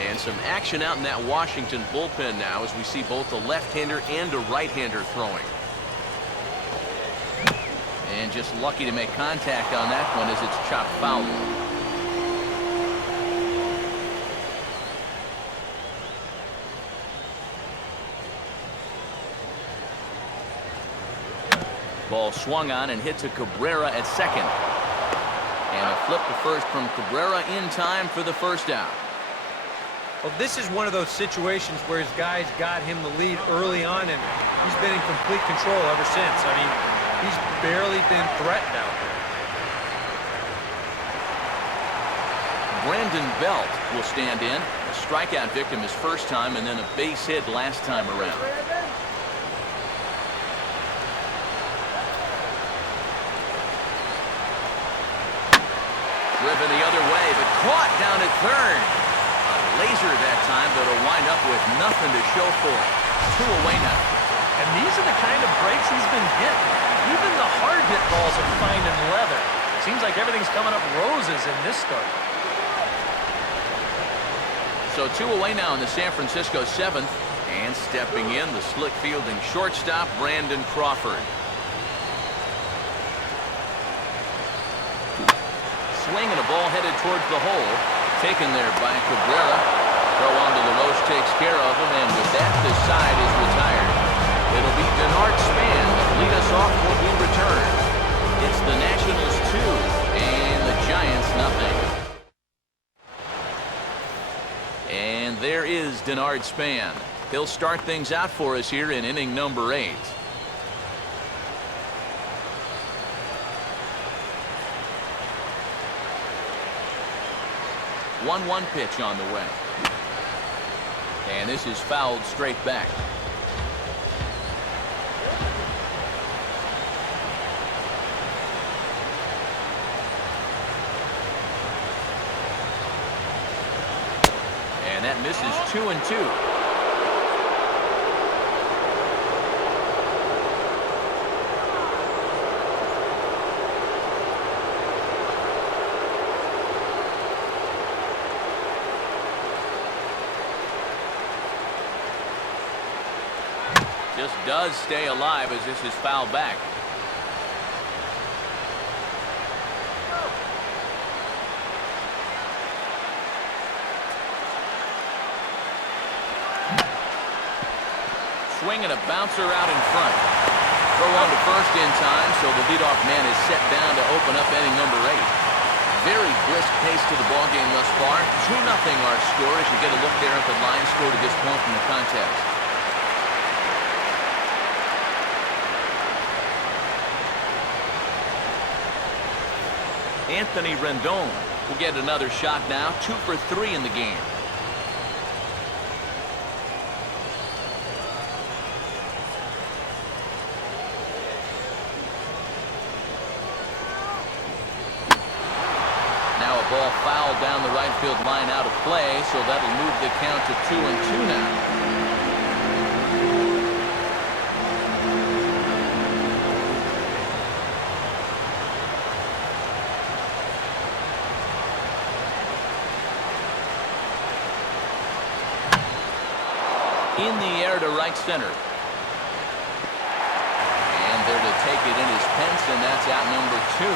And some action out in that Washington bullpen now as we see both a left-hander and a right-hander throwing. And just lucky to make contact on that one as it's chopped foul. Ball swung on and hit to Cabrera at second. And a flip to first from Cabrera in time for the first down. Well, this is one of those situations where his guys got him the lead early on, and he's been in complete control ever since. I mean, he's barely been threatened out there. Brandon Belt will stand in. strikeout victim his first time and then a base hit last time around. Driven the other way, but caught down at third. A laser that time that'll wind up with nothing to show for it. 2 away now. And these are the kind of breaks he's been getting. Even the hard-hit balls are finding leather. Seems like everything's coming up roses in this start. So 2 away now in the San Francisco 7th. And stepping in, the slick fielding shortstop, Brandon Crawford. Swing and a ball headed towards the hole. Taken there by Cabrera. Throw on to LaRoche takes care of him, and with that, the side is retired. It'll be Denard Span that lead us off when we return. It's the Nationals 2 and the Giants nothing. And there is Denard Span. He'll start things out for us here in inning number 8. 1-1 pitch on the way. And this is fouled straight back. And that misses 2-2. Just does stay alive as this is fouled back. Swing and a bouncer out in front. Throw on to first in time, so the leadoff man is set down to open up inning number 8. Very brisk pace to the ballgame thus far. 2-0 our score as you get a look there at the line score to this point in the contest. Anthony Rendon will get another shot now. 2 for 3 in the game. Now a ball fouled down the right field line out of play, so that'll move the count to 2-2 now. In the air to right center. And there to take it in is Pence, and that's out number 2.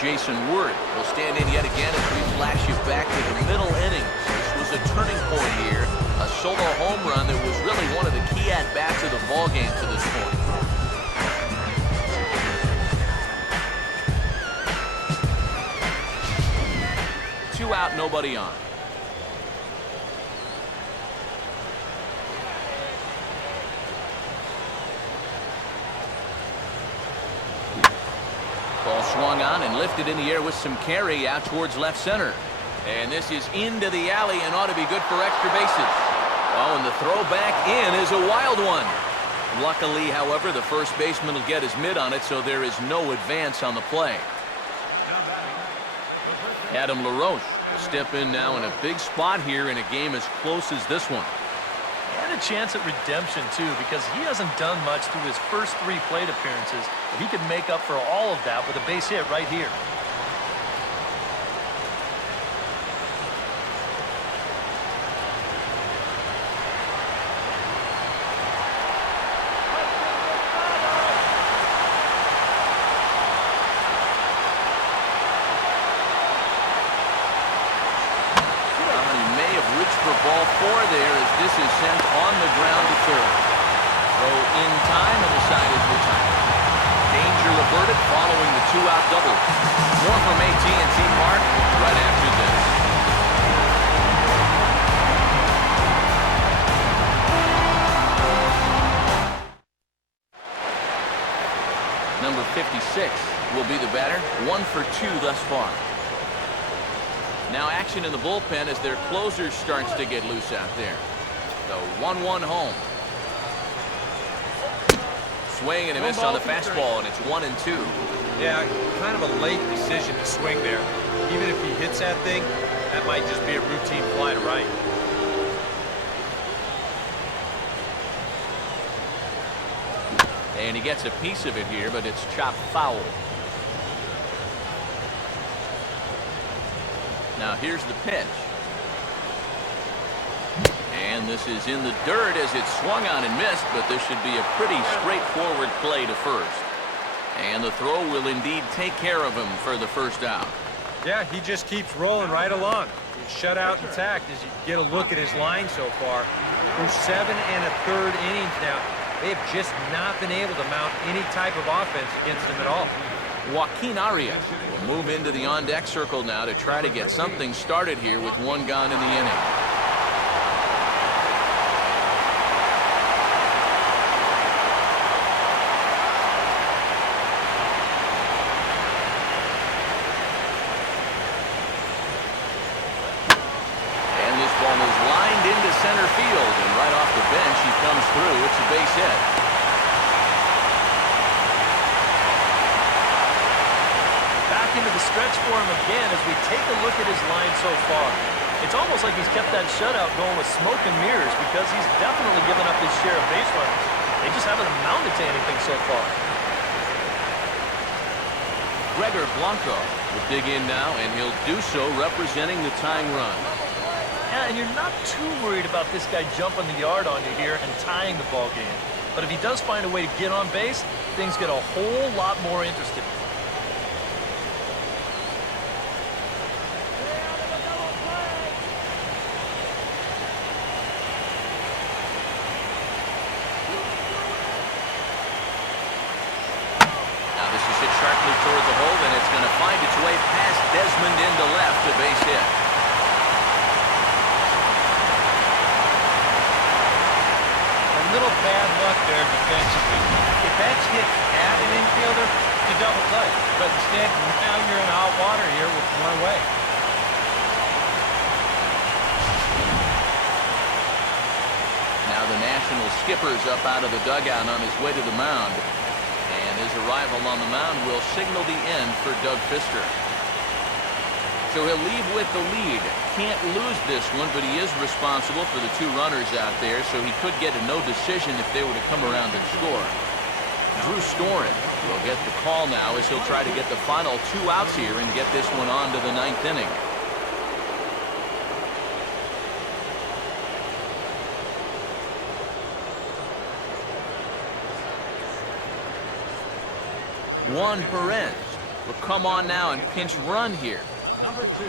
Jason Ward will stand in yet again as we flash you back to the middle innings. This was a turning point here. A solo home run that was really one of the key at-bats of the ballgame to this point. 2 out, nobody on. Ball swung on and lifted in the air with some carry out towards left center. And this is into the alley and ought to be good for extra bases. Oh, and the throw back in is a wild one. Luckily, however, the first baseman will get his mitt on it, so there is no advance on the play. Adam LaRoche will step in now in a big spot here in a game as close as this one. And a chance at redemption, too, because he hasn't done much through his first 3 plate appearances. But he could make up for all of that with a base hit right here. Ball 4 there as this is sent on the ground to third. Throw in time and the side is retired. Danger averted following the 2-out double. More from AT&T Park right after this. Number will be the batter. 1 for 2 thus far. Now action in the bullpen as their closer starts to get loose out there. The 1-1 home. Swing and a miss on the fastball, and it's 1-2. Yeah, kind of a late decision to swing there. Even if he hits that thing, that might just be a routine fly to right. And he gets a piece of it here, but it's chopped foul. Now here's the pitch. And this is in the dirt as it swung on and missed, but this should be a pretty straightforward play to first. And the throw will indeed take care of him for the first out. Yeah, he just keeps rolling right along. He's shut out intact as you get a look at his line so far. Through 7 1/3 innings now, they have just not been able to mount any type of offense against him at all. Joaquin Arias will move into the on-deck circle now to try to get something started here with 1 gone in the inning. And this ball is lined into center field, and right off the bench he comes through. It's a base hit. Into the stretch for him again as we take a look at his line so far. It's almost like he's kept that shutout going with smoke and mirrors because he's definitely given up his share of base runners. They just haven't amounted to anything so far. Gregor Blanco will dig in now, and he'll do so representing the tying run. Yeah, and you're not too worried about this guy jumping the yard on you here and tying the ball game. But if he does find a way to get on base, things get a whole lot more interesting. Sharply toward the hole, and it's going to find its way past Desmond into left, a base hit. A little bad luck there defensively. If that's hit at an infielder, it's a double play. But instead, now you're in hot water here with 1 away. Now the National skipper's up out of the dugout on his way to the mound. And his arrival on the mound will signal the end for Doug Fister. So he'll leave with the lead. Can't lose this one, but he is responsible for the 2 runners out there, so he could get a no decision if they were to come around and score. Drew Storen will get the call now as he'll try to get the final 2 outs here and get this one on to the 9th inning. Juan Perez will come on now and pinch run here. Number 2.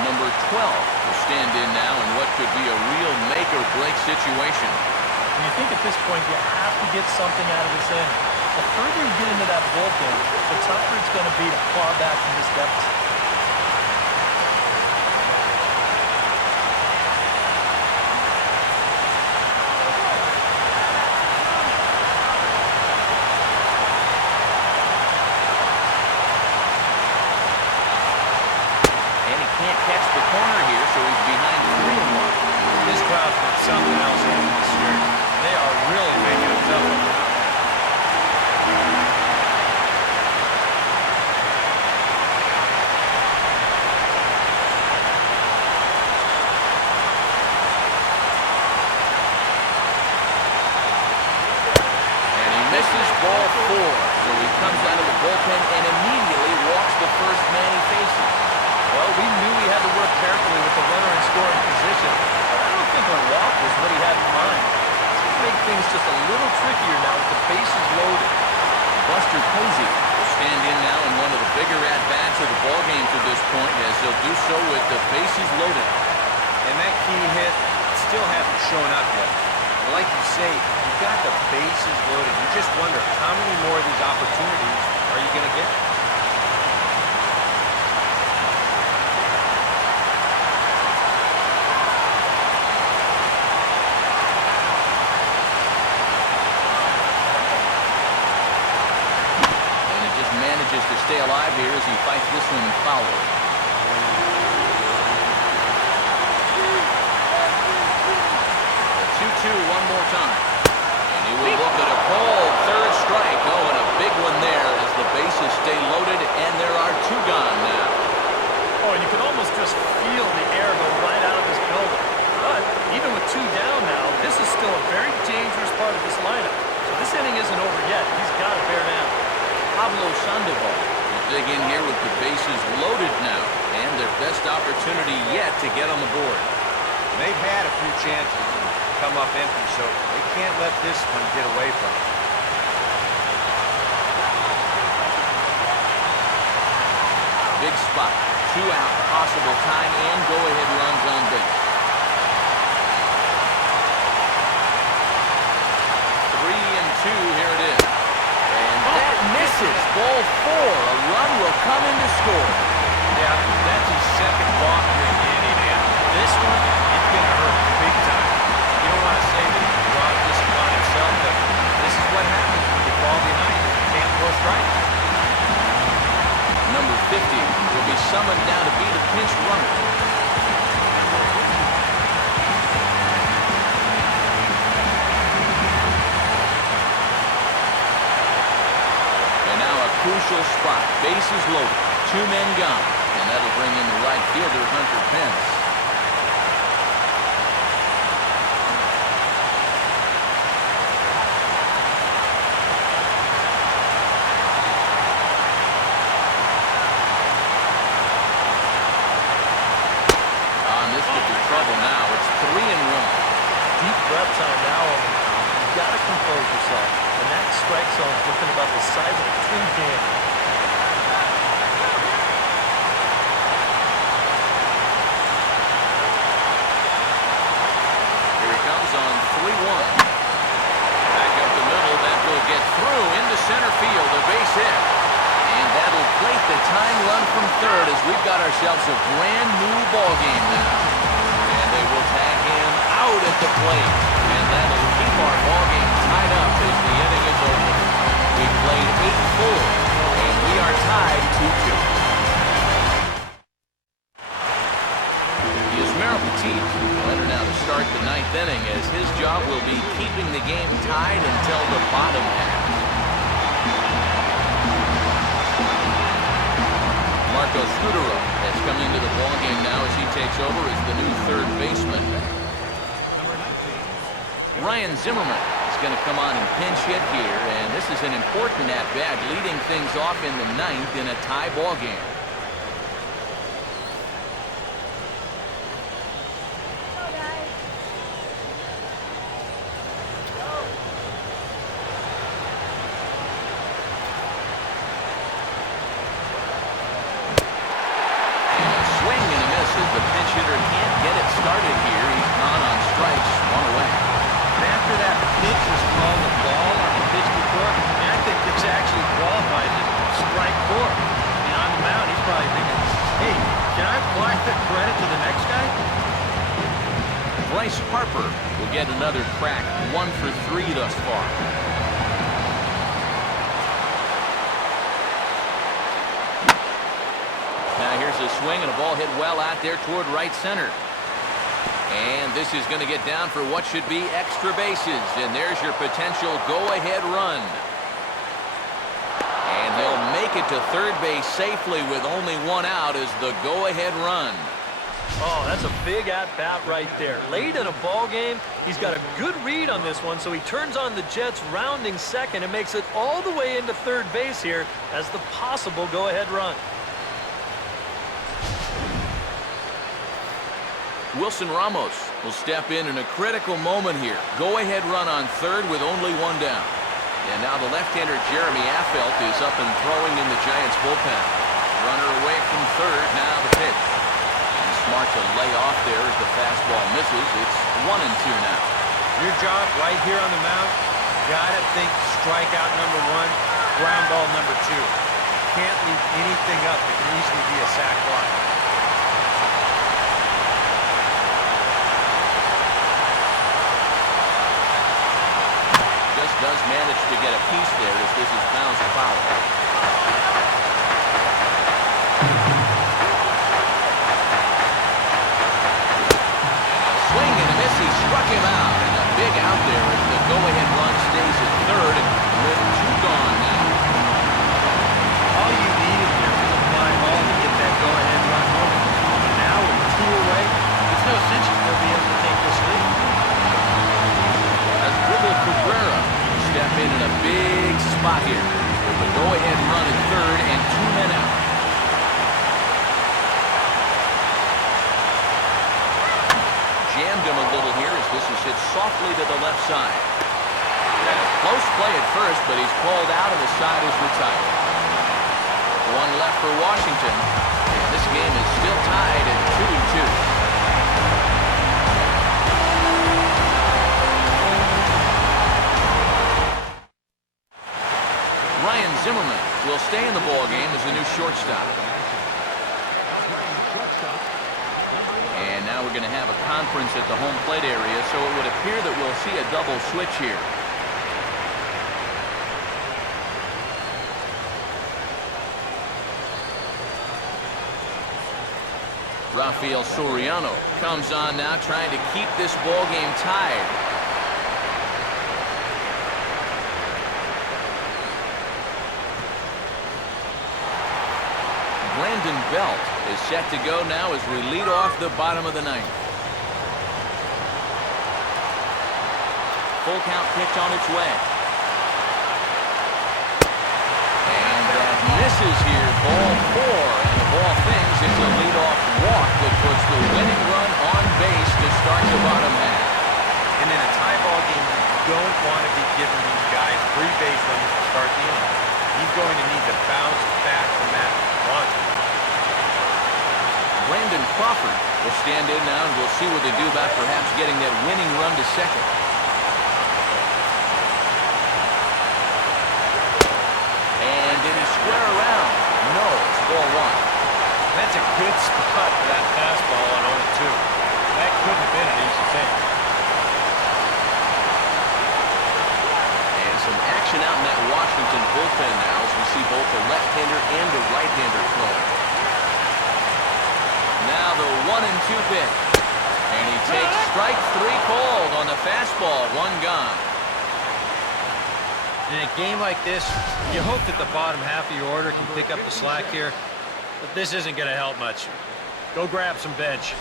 Number 12 will stand in now in what could be a real make-or-break situation. And you think at this point you have to get something out of this inning. The further you get into that bullpen, the tougher it's going to be to claw back from this deficit. This crowd's been something else this year. They are really making it tough. And he misses ball 4. So he comes out of the bullpen and immediately walks the first man he faces. Well, we knew he had to work carefully with the runner in scoring position, but I don't think a walk was what he had in mind. It's going to make things just a little trickier now with the bases loaded. Buster Posey will stand in now in one of the bigger at-bats of the ballgame to this point, as he'll do so with the bases loaded. And that key hit still hasn't shown up yet. Like you say, you've got the bases loaded. You just wonder how many more of these opportunities are you going to get? stay alive here as he fights this one foul. 2-2 one more time. And he will look at a cold third strike. Oh, and a big one there as the bases stay loaded, and there are 2 gone now. Oh, and you can almost just feel the air go right out of this building. But even with 2 down now, this is still a very dangerous part of this lineup. So this inning isn't over yet. He's got to bear down. Pablo Sandoval will dig in here with the bases loaded now, and their best opportunity yet to get on the board. They've had a few chances and come up empty, so they can't let this one get away from them. Big spot. 2 out, possible time, and go-ahead runs on base. 3-2, here it is. And that misses. Ball 4. A run will come in to score. Yeah, that's his second walk here in the inning, and this one, it's going to hurt big time. You don't want to say that he brought this upon himself, but this is what happens when you fall behind. You can't throw strikes. Number 50 will be summoned now to be the pinch runner. And now a crucial spot. Bases loaded. 2 men gone. And that'll bring in the right fielder, Hunter Pence. Deep breath time now. You've got to compose yourself. And that strike zone is looking about the size of a 2 game. Here he comes on 3-1. Back up the middle. That will get through into center field. A base hit. And that'll plate the tying run from third as we've got ourselves a brand new ball game now. And they will tag him out at the plate. And that'll keep our ball game tied up as the inning is over. We played 8 full, and we are tied 2-2. Yusmeiro Petit will enter now to start the 9th inning as his job will be keeping the game tied until the bottom half. Marco Scudero has come into the ballgame now as he takes over as the new third baseman. Number 19. Ryan Zimmerman is going to come on and pinch hit here, and this is an important at-bat, leading things off in the 9th in a tie ball game. Started here. He's gone on strikes, 1 away. And after that pitch was called a ball on the pitch before, I think it's actually qualified as strike 4. I mean, on the mound, he's probably thinking, hey, can I apply the credit to the next guy? Bryce Harper will get another crack, 1 for 3 thus far. Now here's a swing and a ball hit well out there toward right center. And this is going to get down for what should be extra bases. And there's your potential go-ahead run. And he'll make it to third base safely with only 1 out as the go-ahead run. Oh, that's a big at-bat right there. Late in a ball game, he's got a good read on this one, so he turns on the Jets rounding second and makes it all the way into third base here as the possible go-ahead run. Wilson Ramos will step in a critical moment here. Go-ahead run on third with only 1 down. And now the left-hander Jeremy Affeldt is up and throwing in the Giants bullpen. Runner away from third, now the pitch. And smart to lay off there as the fastball misses. It's 1-2 now. Your job right here on the mound, gotta think strikeout number 1, ground ball number 2. Can't leave anything up that can easily be a sac fly. Does manage to get a piece there as this is bounced foul. spot here. With a go-ahead run at third and 2 men out. Jammed him a little here as this is hit softly to the left side. Close play at first, but he's called out and the side is retired. One left for Washington. And this game is still tied at 2-2. Ryan Zimmerman will stay in the ballgame as the new shortstop. And now we're going to have a conference at the home plate area, so it would appear that we'll see a double switch here. Rafael Soriano comes on now, trying to keep this ballgame tied. Brandon Belt is set to go now as we lead off the bottom of the ninth. Full count pitch on its way. And that misses here, ball 4. And the ball thinks it's a leadoff walk that puts the winning run on base to start the bottom half. And in a tie ball game, you don't want to be giving these guys free base runners to start the inning. He's going to need to bounce back from that run. Brandon Crawford will stand in now, and we'll see what they do about perhaps getting that winning run to second. And did he square around? No, it's ball 1. That's a good spot for that fastball on 0-2. That couldn't have been an easy take. And some action out in that Washington bullpen now as we see both the left-hander and the right-hander throwing. Now the 1-2 pitch. And he takes strike 3 called on the fastball. 1 gone. In a game like this, you hope that the bottom half of your order can pick up the slack here, but this isn't going to help much. Go grab some bench.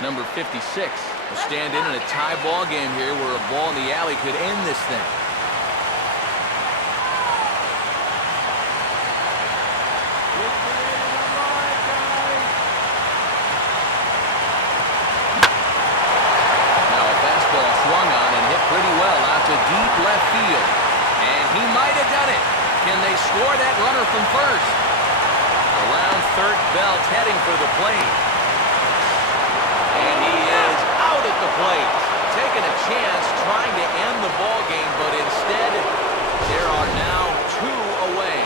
Number 56 will stand in a tie ball game here where a ball in the alley could end this thing. Pretty well out to deep left field. And he might have done it. Can they score that runner from first? Around third, Belt heading for the plate. And he is out at the plate. Taking a chance, trying to end the ball game, but instead, there are now 2 away.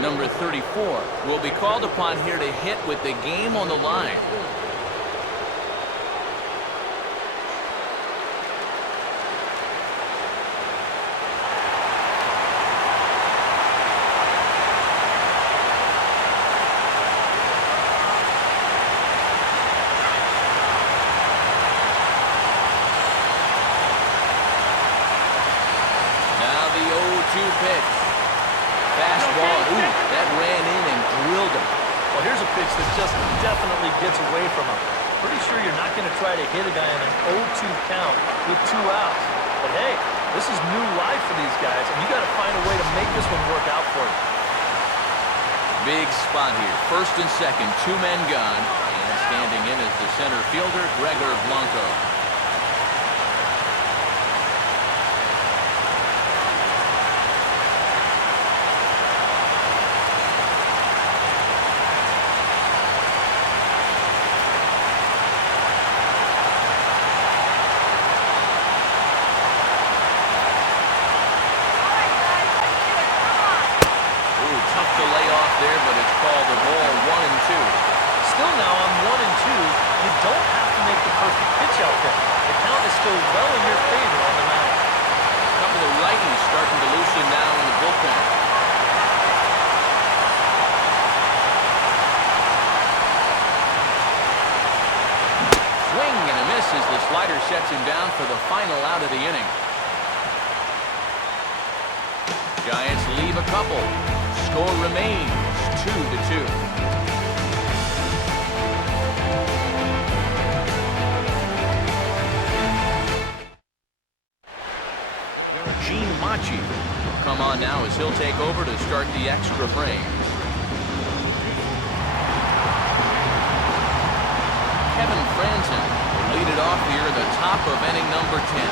Number 34 will be called upon here to hit with the game on the line. Now the 0-2 pitch. Fastball. Ooh, that ran in and drilled him. Well, here's a pitch that just definitely gets away from him. Pretty sure you're not going to try to hit a guy on an 0-2 count with 2 outs. But hey, this is new life for these guys, and you got to find a way to make this one work out for you. Big spot here. First and second, 2 men gone. And standing in is the center fielder, Gregor Blanco. Still now on 1-2, you don't have to make the perfect pitch out there. The count is still well in your favor on the mound. A couple of righties starting to loosen now in the bullpen. Swing and a miss as the slider sets him down for the final out of the inning. Giants leave a couple. Score remains 2-2. Gene Machi will come on now as he'll take over to start the extra frame. Kevin Franzen will lead it off here at the top of inning number 10.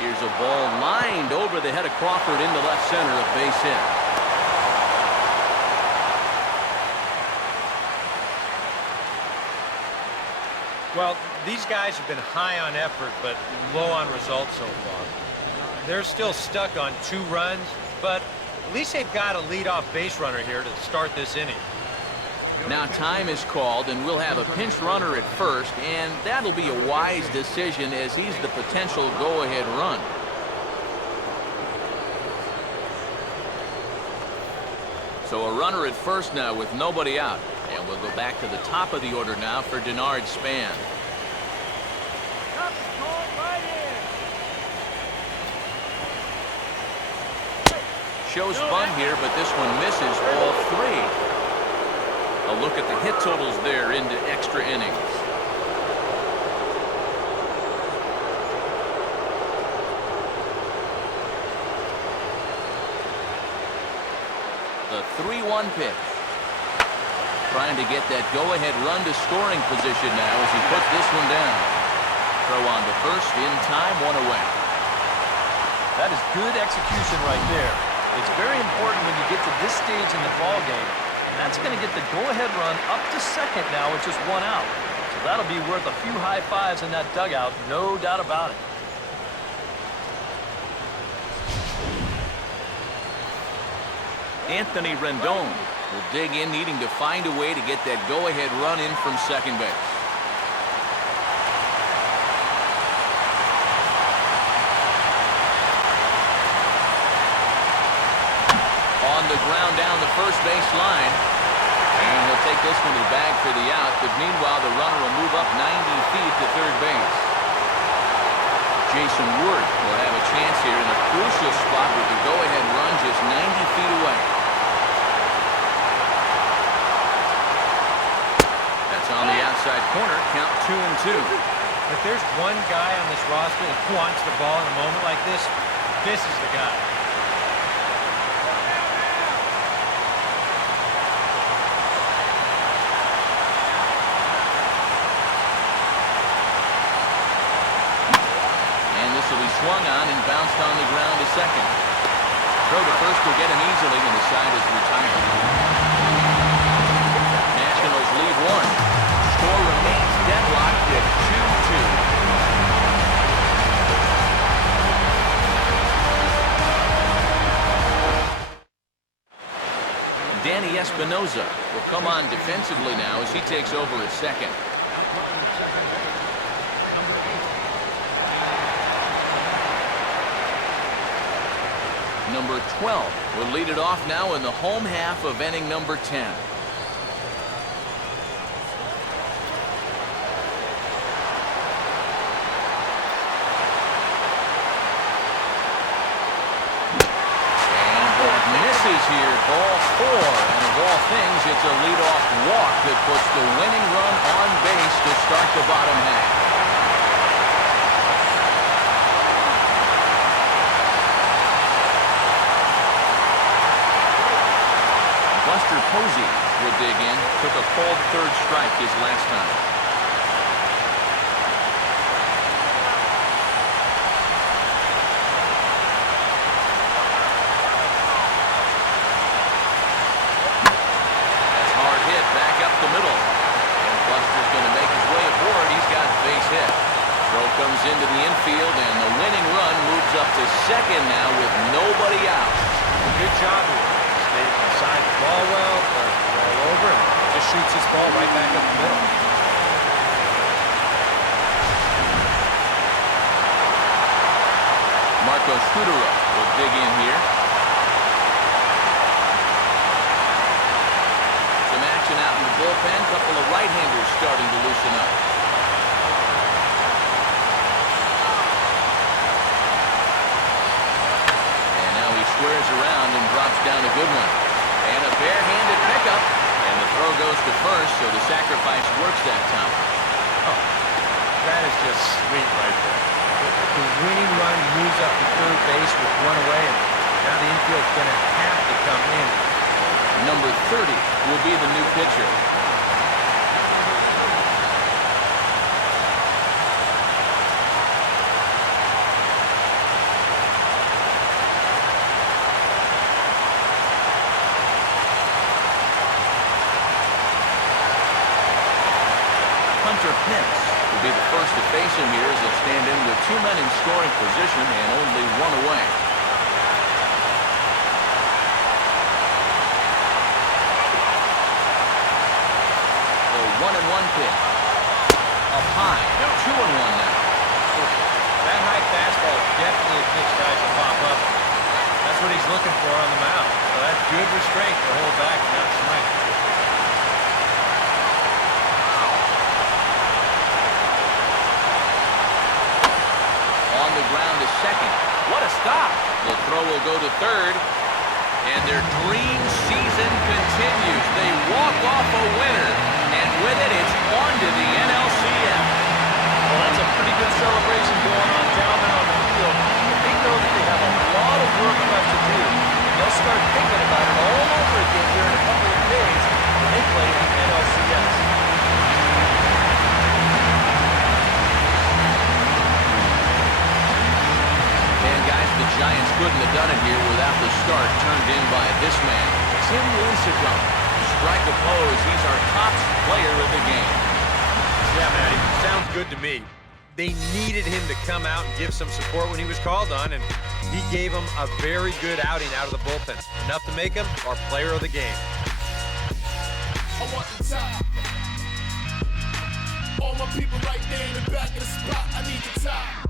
Here's a ball lined over the head of Crawford into left center, a base hit. Well, these guys have been high on effort, but low on results so far. They're still stuck on 2 runs, but at least they've got a leadoff base runner here to start this inning. Now time is called, and we'll have a pinch runner at first, and that'll be a wise decision as he's the potential go-ahead run. So a runner at first now with nobody out. And we'll go back to the top of the order now for Denard Span. Shows bunt here, but this one misses all 3. A look at the hit totals there into extra innings. The 3-1 pitch. Trying to get that go-ahead run to scoring position now as he puts this one down. Throw on to first in time, 1 away. That is good execution right there. It's very important when you get to this stage in the ball game, and that's going to get the go-ahead run up to second now with just 1 out. So that'll be worth a few high fives in that dugout, no doubt about it. Anthony Rendon will dig in, needing to find a way to get that go-ahead run in from second base. On the ground down the first base line. And he'll take this one to the bag for the out, but meanwhile the runner will move up 90 feet to third base. Jason Wood will have a chance here in a crucial spot with the go-ahead run just 90 feet away. That's on the outside corner, count 2-2. If there's one guy on this roster that wants the ball in a moment like this, this is the guy. Will be swung on and bounced on the ground to second. Throw to first will get him easily, and the side is retired. Nationals lead 1. Score remains deadlocked at 2-2. Danny Espinoza will come on defensively now as he takes over at second. Number 12 will lead it off now in the home half of inning number 10. And that misses here, ball 4. And of all things, it's a leadoff walk that puts the winning run on base to start the bottom half. Buster Posey will dig in. Took a called third strike his last time. That's hard hit back up the middle. And Buster's going to make his way aboard. He's got base hit. Throw comes into the infield, and the winning run moves up to second now with nobody out. Good job here. Inside the ball well, roll over, and just shoots this ball right back up the middle. Marco Scudero will dig in here. Some action out in the bullpen. Couple of right-handers starting to loosen up. so the sacrifice works that time. Oh, that is just sweet right there. The winning run moves up to third base with one away, and now the infield's going to have to come in. Number 30 will be the new pitcher. Pence will be the first to face him here as he'll stand in with 2 men in scoring position and only 1 away. The 1-1 pitch. Up high. 2-1 now. That high fastball is definitely a pitch guys will pop up. That's what he's looking for on the mound. So that's good restraint to hold back and not swing. Ground to second. What a stop. The throw will go to third. And their dream season continues. They walk off a winner. And with it, it's on to the NLCS. Well, that's a pretty good celebration going on down there on the field. But they know that they have a lot of work left to do. And they'll start thinking about it all over again here in a couple of days when they play in the NLCS. The Giants couldn't have done it here without the start turned in by this man, Tim Lincecum. Strike opposed, he's our top player of the game. Yeah, Matty, sounds good to me. They needed him to come out and give some support when he was called on, and he gave them a very good outing out of the bullpen. Enough to make him our player of the game. I want the top. All my people right there in the back of the spot, I need the top.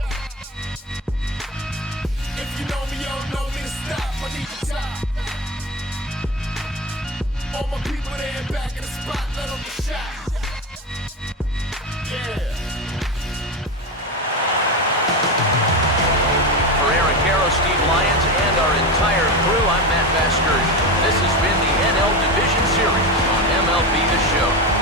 If you know me, you don't know me to stop. I need the top. All my people there in back of the spot, let them get shot. Yeah. For Eric Harrow, Steve Lyons, and our entire crew, I'm Matt Vasquez. This has been the NL Division Series on MLB The Show.